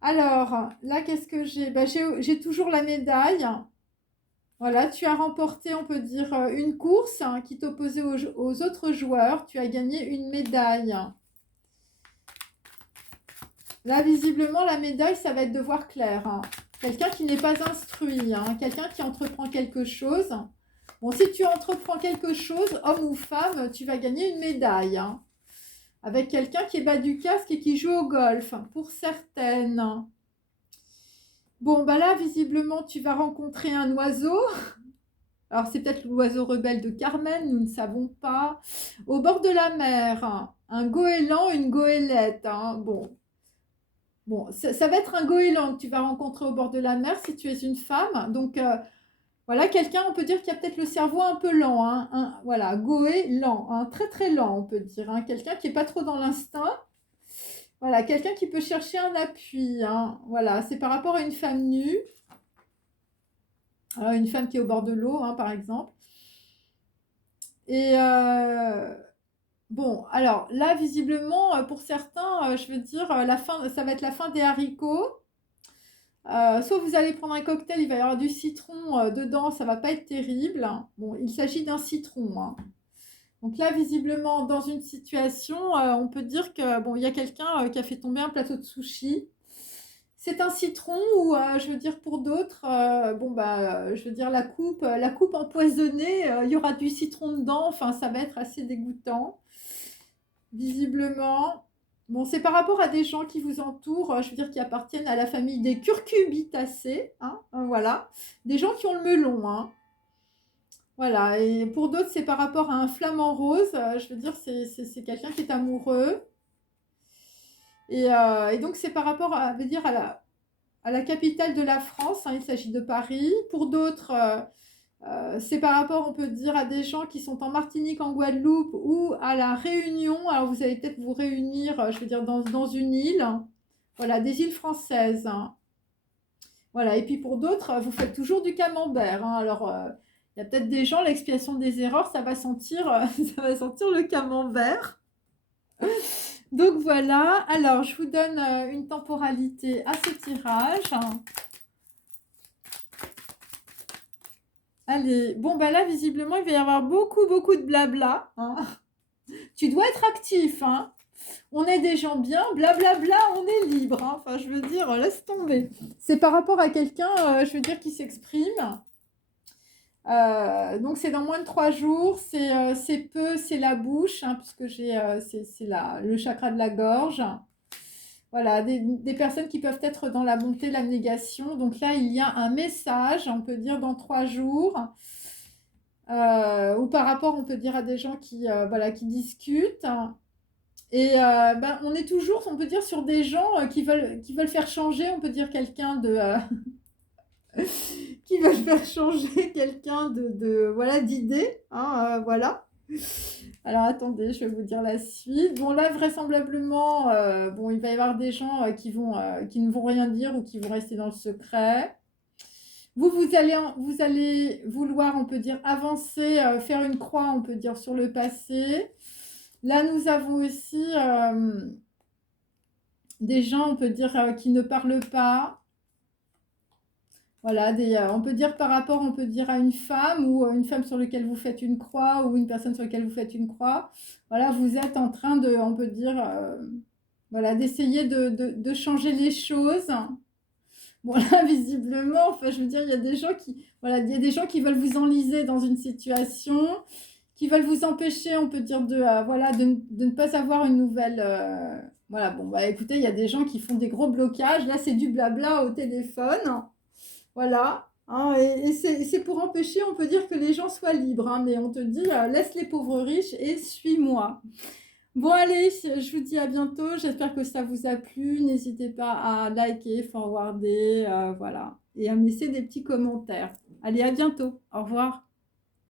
alors, là, qu'est-ce que j'ai? Ben, j'ai toujours la médaille. Voilà, tu as remporté, on peut dire, une course, hein, qui t'opposait aux autres joueurs. Tu as gagné une médaille. Là, visiblement, la médaille, ça va être de voir clair, hein. Quelqu'un qui n'est pas instruit, hein, quelqu'un qui entreprend quelque chose. Bon, si tu entreprends quelque chose, homme ou femme, tu vas gagner une médaille, hein, avec quelqu'un qui est bas du casque et qui joue au golf, pour certaines. Bon, bah là, visiblement, tu vas rencontrer un oiseau. Alors, c'est peut-être l'oiseau rebelle de Carmen, nous ne savons pas. Au bord de la mer, hein, un goéland, une goélette, hein. Bon, ça va être un goéland que tu vas rencontrer au bord de la mer si tu es une femme. Donc, voilà, quelqu'un, on peut dire qu'il y a peut-être le cerveau un peu lent, hein, voilà, goéland, hein, très très lent, on peut dire, hein, quelqu'un qui n'est pas trop dans l'instinct. Voilà, quelqu'un qui peut chercher un appui, hein, voilà, c'est par rapport à une femme nue. Alors, une femme qui est au bord de l'eau, hein, par exemple. Et bon, alors là, visiblement, pour certains, je veux dire, la fin, ça va être la fin des haricots. Soit vous allez prendre un cocktail, il va y avoir du citron dedans, ça va pas être terrible. Bon, il s'agit d'un citron, hein. Donc là, visiblement, dans une situation, on peut dire que bon, il y a quelqu'un qui a fait tomber un plateau de sushi. C'est un citron ou, je veux dire, pour d'autres, bon, bah, je veux dire, la coupe empoisonnée, il y aura du citron dedans, enfin, ça va être assez dégoûtant, visiblement. Bon, c'est par rapport à des gens qui vous entourent, je veux dire, qui appartiennent à la famille des curcubitacées, hein, voilà. Des gens qui ont le melon, hein. Voilà, et pour d'autres, c'est par rapport à un flamant rose, je veux dire, c'est quelqu'un qui est amoureux. Et donc, c'est par rapport veut dire, à la capitale de la France, hein, il s'agit de Paris. Pour d'autres, c'est par rapport, on peut dire, à des gens qui sont en Martinique, en Guadeloupe ou à la Réunion. Alors, vous allez peut-être vous réunir, je veux dire, dans une île. Voilà, des îles françaises, hein. Voilà, et puis pour d'autres, vous faites toujours du camembert, hein. Alors, il y a peut-être des gens, l'expiation des erreurs, ça va sentir, ça va sentir le camembert. Donc voilà, alors je vous donne une temporalité à ce tirage. Allez, bon bah là visiblement il va y avoir beaucoup de blabla, hein. Tu dois être actif, hein. On est des gens bien, blablabla, on est libre, hein. Enfin je veux dire, laisse tomber. C'est par rapport à quelqu'un, je veux dire, qui s'exprime. Donc c'est dans moins de 3 jours, c'est peu, c'est la bouche, hein, puisque c'est le chakra de la gorge. Voilà, des personnes qui peuvent être dans la montée, la négation. Donc là, il y a un message, on peut dire dans 3 jours, ou par rapport, on peut dire à des gens voilà, qui discutent. Et ben, on est toujours, on peut dire, sur des gens qui veulent faire changer, on peut dire, quelqu'un de... qui veulent faire changer quelqu'un voilà, d'idée, hein, voilà. Alors attendez, je vais vous dire la suite. Bon là vraisemblablement, bon il va y avoir des gens qui ne vont rien dire ou qui vont rester dans le secret. Vous allez vouloir, on peut dire, avancer, faire une croix, on peut dire, sur le passé. Là nous avons aussi des gens, on peut dire, qui ne parlent pas. Voilà, on peut dire par rapport, on peut dire à une femme ou une femme sur laquelle vous faites une croix ou une personne sur laquelle vous faites une croix. Voilà, vous êtes en train de, on peut dire, voilà, d'essayer de changer les choses. Bon là, visiblement, enfin, je veux dire, il y a des gens voilà, il y a des gens qui veulent vous enliser dans une situation, qui veulent vous empêcher, on peut dire, voilà, de ne pas avoir une nouvelle. Voilà, bon, bah écoutez, il y a des gens qui font des gros blocages. Là, c'est du blabla au téléphone. Voilà. Hein, et c'est pour empêcher, on peut dire, que les gens soient libres, hein, mais on te dit, laisse les pauvres riches et suis-moi. Bon, allez, je vous dis à bientôt. J'espère que ça vous a plu. N'hésitez pas à liker, forwarder, voilà, et à me laisser des petits commentaires. Allez, à bientôt. Au revoir.